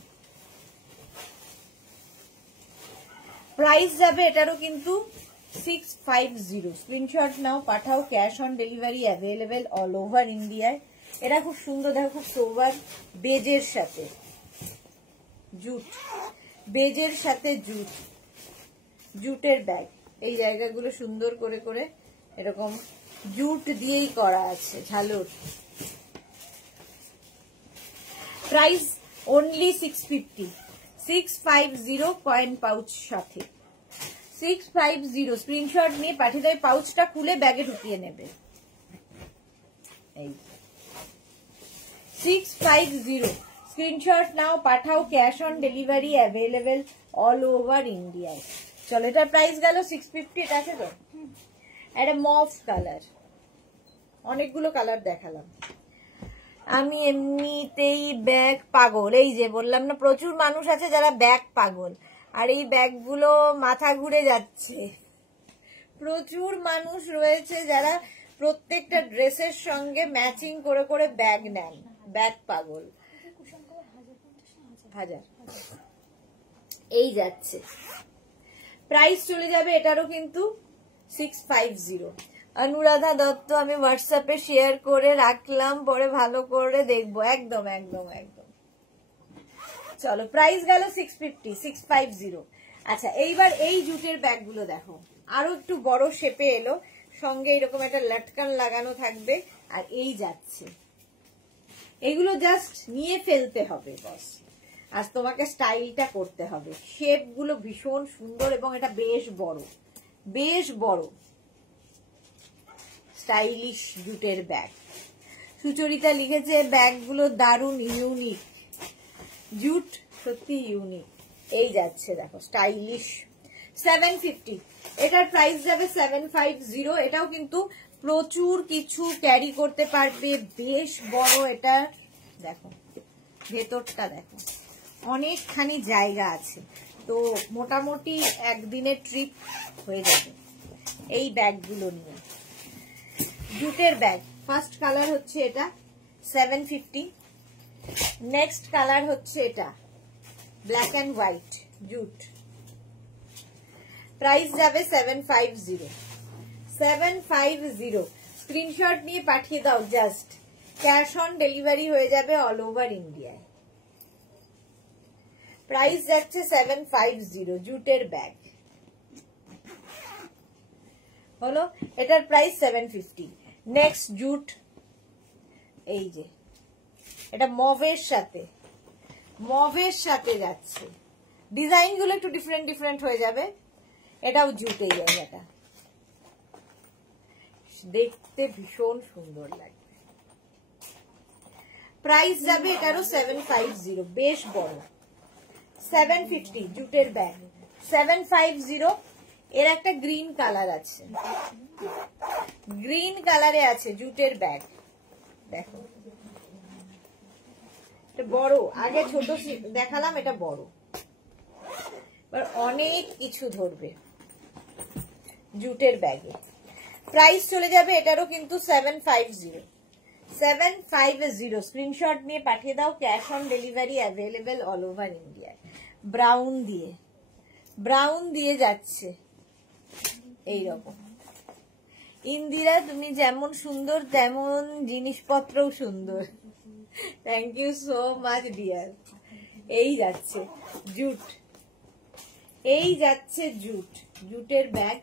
প্রাইস যাবে এটারও কিন্তু 650, স্ক্রিনশট নাও, পাঠাও, cash on delivery available all over ইন্ডিয়ায়। এটা খুব সুন্দর, দেখো, খুব সোবার, বেজের সাথে জুট, বেজের সাথে জুট, জুটের ব্যাগ, এই জায়গাগুলো সুন্দর করে করে এরকম জুট দিয়েই করা আছে, ঝালর। প্রাইস অনলি 650, 650 কয়েন পাউচ সাথে, 650। স্ক্রিনশট নিয়ে পাঠিয়ে দেয়, পাউচটা খুলে ব্যাগে ঢুকিয়ে নেবে। এই 650 স্ক্রিনশট নাও, পাঠাও, cash on delivery available all over ইন্ডিয়ায়। চলো, এটার প্রাইস গেল 650। এটা আছে তো, একটা মফ কালার, অনেকগুলো কালার দেখালাম। আমি এমনিতেই ব্যাগ পাগল, এই যে বললাম না, প্রচুর মানুষ আছে যারা ব্যাগ পাগল, আর এই ব্যাগগুলো মাথা ঘুরে যাচ্ছে। প্রচুর মানুষ রয়েছে যারা প্রত্যেকটা ড্রেসের সঙ্গে ম্যাচিং করে করে ব্যাগ নেন, ব্যাগ পাগল। হাজার এই যাচ্ছে, প্রাইস চলে যাবে এটারও কিন্তু 650। অনুরাধা দত্ত আমি হোয়াটসঅ্যাপে শেয়ার করে রাখলাম, পরে ভালো করে দেখবো। একদম একদম একদম। চলো, প্রাইস গেল 650, 650। আচ্ছা, এইবার এই জুটের ব্যাগগুলো দেখো, আরো একটু বড় শেপে এলো, সঙ্গে এরকম একটা লটকান লাগানো থাকবে, আর এই যাচ্ছে। এগুলো জাস্ট নিয়ে ফেলতে হবে বস, আর তোমাকে স্টাইলটা করতে হবে। শেপ গুলো ভীষণ সুন্দর এবং এটা বেশ বড়, বেশ বড় স্টাইলিশ জুটের ব্যাগ। সুচরিতা লিখেছে ব্যাগগুলো দারুণ ইউনিক, জুট সত্যি ইউনিক। এই যাচ্ছে দেখো, স্টাইলিশ। 750, এটার প্রাইস যাবে 750। এটাও কিন্তু প্রচুর কিছু ক্যারি করতে পারবে, বেশ বড়। এটা দেখো, ভেতরটা দেখো, অনেকখানি জায়গা আছে, তো মোটামুটি একদিনের ট্রিপ হয়ে যাবে এই ব্যাগগুলো নিয়ে। জুটের ব্যাগ, ফার্স্ট কালার হচ্ছে এটা 750, নেক্সট কালার হচ্ছে এটা black and white jute. Price যাবে 750, 750। স্ক্রিনশট নিয়ে পাঠিয়ে দাও, জাস্ট ক্যাশ অন ডেলিভারি হয়ে যাবে অল ওভার ইন্ডিয়ায়। প্রাইস যাচ্ছে 750, জুটের ব্যাগ হলো, এটার প্রাইস 750। নেক্সট জুট, এই যে এটা মভের সাথে, মভের সাথে যাচ্ছে। ডিজাইন গুলো একটু ডিফারেন্ট ডিফারেন্ট হয়ে যাবে। এটাও জুট, এই জায়গাটা দেখতে ভীষণ সুন্দর লাগবে। প্রাইস যাবে এটারও 750, বেশ বড়। 750 জুটের ব্যাগ, 750। এর একটা গ্রিন কালার আছে, গ্রিন কালারে আছে জুটের ব্যাগ, দেখো এটা বড়। আগে ছোট দেখালাম, এটা বড়, অনেক কিছু ধরবে জুটের ব্যাগে। প্রাইস চলে যাবে এটারও কিন্তু 750, 750। স্ক্রিনশট নিয়ে পাঠিয়ে দাও, cash on delivery available all over ইন্ডিয়ায়। ব্রাউন দিয়ে, ব্রাউন দিয়ে যাচ্ছে এইরকম। ইন্দিরা তুমি যেমন সুন্দর তেমন জিনিসপত্রও সুন্দর, thank you so much dear. এই যাচ্ছে জুট, এই যাচ্ছে জুট, জুটের ব্যাগ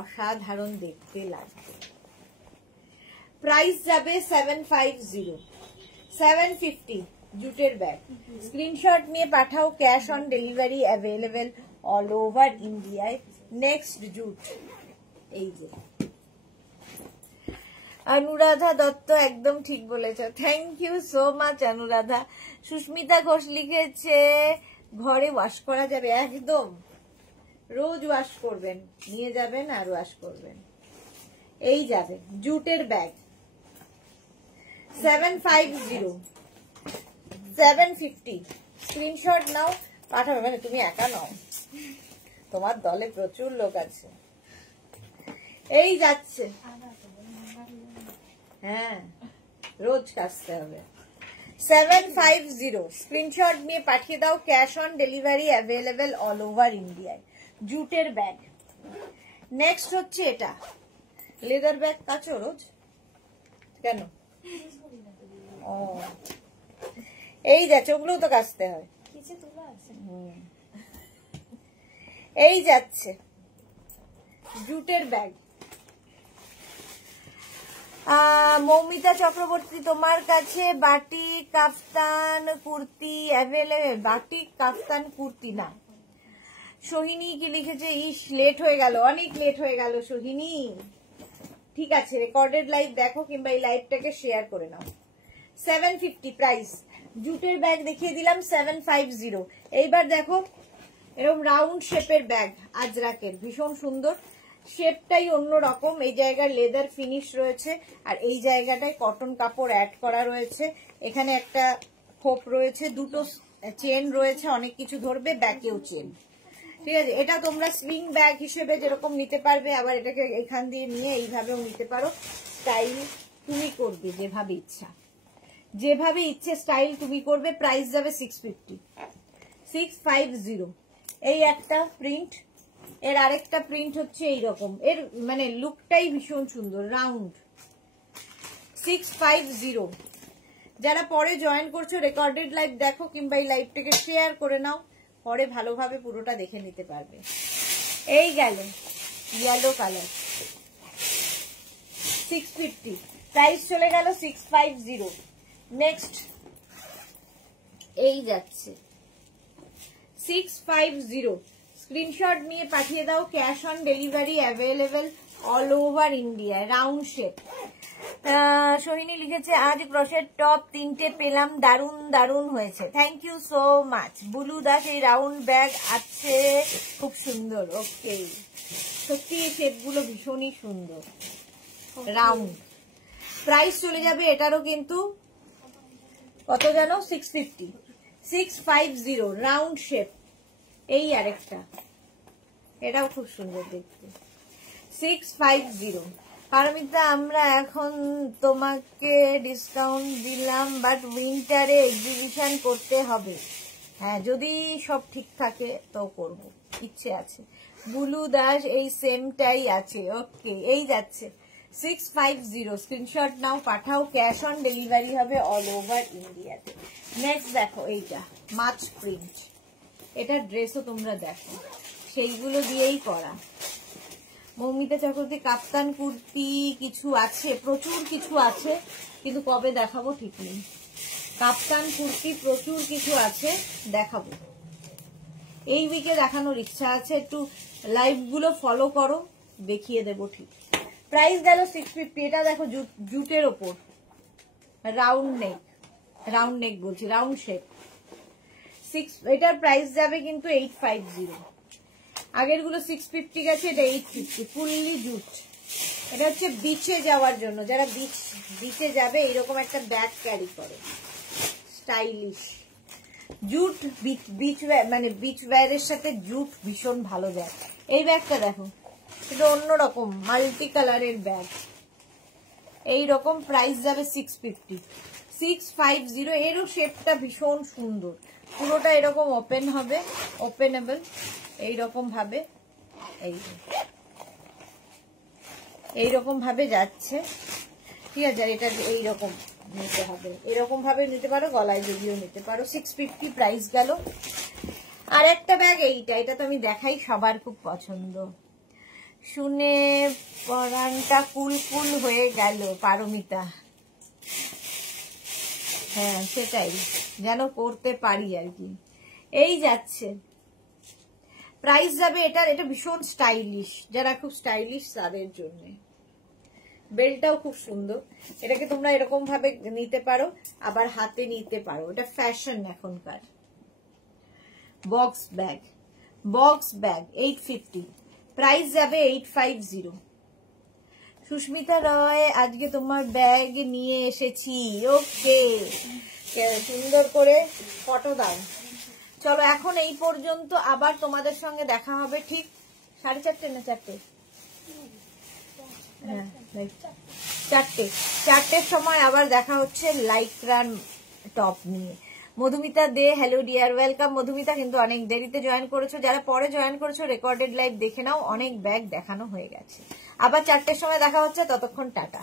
অসাধারণ দেখতে লাগবে। প্রাইস যাবে 750, 750 জুটের ব্যাগ। স্ক্রিনশট নিয়ে পাঠাও, cash on delivery available all over ইন্ডিয়ায়। নেক্সট জুট, এই যে অনুরাধা দত্ত একদম ঠিক বলেছ, thank you so much Anuradha. Susmita Ghosh লিখেছে ঘরে ওয়াশ করা যাবে, একদম রোজ ওয়াশ করবেন, নিয়ে যাবেন আর ওয়াশ করবেন। এই যাবে জুটের ব্যাগ 750, 750। স্ক্রিনশট নাও, পাঠাবে, মানে তুমি একা নাও, তোমার দলে প্রচুর লোক আছে। এই যাচ্ছে, হ্যাঁ রোজ কাচতে হবে। 750 স্ক্রিনশট নিয়ে পাঠিয়ে দাও, cash on delivery available all over ইন্ডিয়ায়। জুটের ব্যাগ। নেক্সট হচ্ছে এটা লেদার ব্যাগ। কাচো রোজ কেন? ও এই যাচ্ছে, ওগুলো তো কাচতে হয়। এই যাচ্ছে জুটের ব্যাগ। মৌমিতা চক্রবর্তী, তোমার কাছে বাটিক কাফতান কুর্তি অ্যাভেলেবেল? বাটিক কাফতান কুর্তি না। সোহিনী কি লিখেছে, ইস লেট হয়ে গেল, অনেক লেট হয়ে গেল সোহিনী। ঠিক আছে, রেকর্ডেড লাইভ দেখো কিংবা এই লাইভটাকে শেয়ার করে নাও। 750 প্রাইস। জুটের ব্যাগ দেখিয়ে দিলাম 750। এইবার দেখো এরকম রাউন্ড শেপের ব্যাগ, আজরাকের, ভীষণ সুন্দর। শেপটাই অন্যরকম, এই জায়গায় লেদার ফিনিশ রয়েছে আর এই জায়গাটায় কটন কাপড় অ্যাড করা রয়েছে। এখানে একটা খোপ রয়েছে, দুটো চেন রয়েছে, অনেক কিছু ধরবে, ব্যাকেও চেন। ঠিক আছে, এটা তোমরা স্লিং ব্যাগ হিসেবে যেরকম নিতে পারবে, আবার এটাকে এখান দিয়ে নিয়ে এইভাবেও নিতে পারো। স্টাইল তুমি করবে যেভাবে ইচ্ছা, যেভাবে ইচ্ছে স্টাইল তুমি করবে। প্রাইস যাবে 650। এই একটা প্রিন্ট, এর আরেকটা প্রিন্ট হচ্ছে এইরকম, এর মানে লুকটাই ভীষণ সুন্দর, রাউন্ড। 650। যারা পরে জয়েন করছো রেকর্ডেড লাইভ দেখো কিংবা এই লাইভটাকে শেয়ার করে নাও, পরে ভালোভাবে পুরোটা দেখে নিতে পারবে। এই গেল ইয়েলো কালার, 650 প্রাইস চলে গেল 650। নেক্সট এই যাচ্ছে 650। স্ক্রিনশট নিয়ে পাঠিয়ে দাও, cash on delivery available all over India. Round shape. Sohini লিখেছে, আজ ক্রশের টপ 3টে পেলাম, দারুন দারুন হয়েছে, thank you so much. Bulu Das, এই রাউন্ড ব্যাগ আছে, খুব সুন্দর। ওকে, সত্যি এই শেপগুলো ভীষণই সুন্দর, রাউন্ড। প্রাইস চলে যাবে এটারও কিন্তু কত জানো, 650। 650 রাউন্ড শেপ। এই আরেকটা, এটাও খুব সুন্দর দেখতে, 650। পারমিতা, আমরা এখন তোমাকে ডিসকাউন্ট দিলাম, বাট উইন্টারে এক্সিবিশন করতে হবে। হ্যাঁ, যদি সব ঠিক থাকে তো করব, ইচ্ছে আছে। বুলু দাস, এই সেমটাই আছে। ওকে, এই যাচ্ছে 650। স্ক্রিনশট নাও, পাঠাও, ক্যাশ অন ডেলিভারি হবে অল ওভার ইন্ডিয়াতে। নেক্সট দেখো এইটা মাছ প্রিন্ট, এটা ড্রেসও তোমরা দেখো, সেইগুলো দিয়েই করা। মৌমিতা চক্রবর্তী, কাপ্তান কুর্তি কিছু আছে, প্রচুর কিছু আছে, কিন্তু কবে দেখাবো ঠিক নেই। কাপ্তান কুর্তি প্রচুর কিছু আছে, দেখাবো এই উইকে, দেখানোর ইচ্ছা আছে। একটু লাইভ গুলো ফলো করো, দেখিয়ে দেবো ঠিক। প্রাইস গেল 650। এটা দেখো জুটের ওপর, রাউন্ড নেক, রাউন্ড নেক বলছি, রাউন্ড শেপ। এটার প্রাইস যাবে কিন্তু 850। আগের গুলো 650 গেছে, এটা 850, ফুললি জুট। এটা হচ্ছে বিচে যাওয়ার জন্য, যারা বিচে যাবে এরকম একটা ব্যাগ ক্যারি করে, স্টাইলিশ জুট। বিচ মানে বিচ ওয়্যারের সাথে জুট ভীষণ ভালো যায়। এই ব্যাগটা দেখো, এটা অন্যরকম মাল্টি কালারের ব্যাগ, এইরকম। প্রাইস যাবে 650। 650। এরও শেপটা ভীষণ সুন্দর, পুরোটা এরকম ওপেন হবে, ওপেনেবল এইরকম ভাবে, এইরকম ভাবে যাচ্ছে। ঠিক আছে, এটা এইরকম নিতে হবে, এরকম ভাবে নিতে পারো, গলায় জড়িয়েও নিতে পারো। 650 প্রাইস গেল। আর একটা ব্যাগ এইটা, এটা তো আমি দেখাই, সবার খুব পছন্দ। শুনে পরানটা কুলকুল হয়ে গেল পারমিতা। হ্যাঁ, সেটাই যেন করতে পারি আর কি। এই যাচ্ছে, প্রাইস যাবে এটার, এটা ভীষণ স্টাইলিশ, যারা খুব স্টাইলিশ তাদের জন্য। বেল্টটাও খুব সুন্দর, এটাকে তোমরা এরকম ভাবে নিতে পারো, আবার হাতে নিতে পারো, এটা ফ্যাশন এখনকার। Box bag, box bag 850, price যাবে 850। সুস্মিতা রয়, আজকে তোমার ব্যাগ নিয়ে এসেছি। ওকে, সুন্দর করে ফটো দাও। চলো এখন এই পর্যন্ত, আবার তোমাদের সঙ্গে দেখা হবে ঠিক 4:30 না 4টে? হ্যাঁ, 4টের সময় আবার দেখা হচ্ছে লাইক্রান টপ নিয়ে। মধুমিতা দে, হ্যালো ডিয়ার, ওয়েলকাম। মধুমিতা কিন্তু অনেক দেরিতে জয়েন করেছো, যারা পরে জয়েন করেছো রেকর্ডেড লাইভ দেখে নাও, অনেক ব্যাগ দেখানো হয়ে গেছে। আবার 4টের সময় দেখা হচ্ছে, ততক্ষণ টাটা।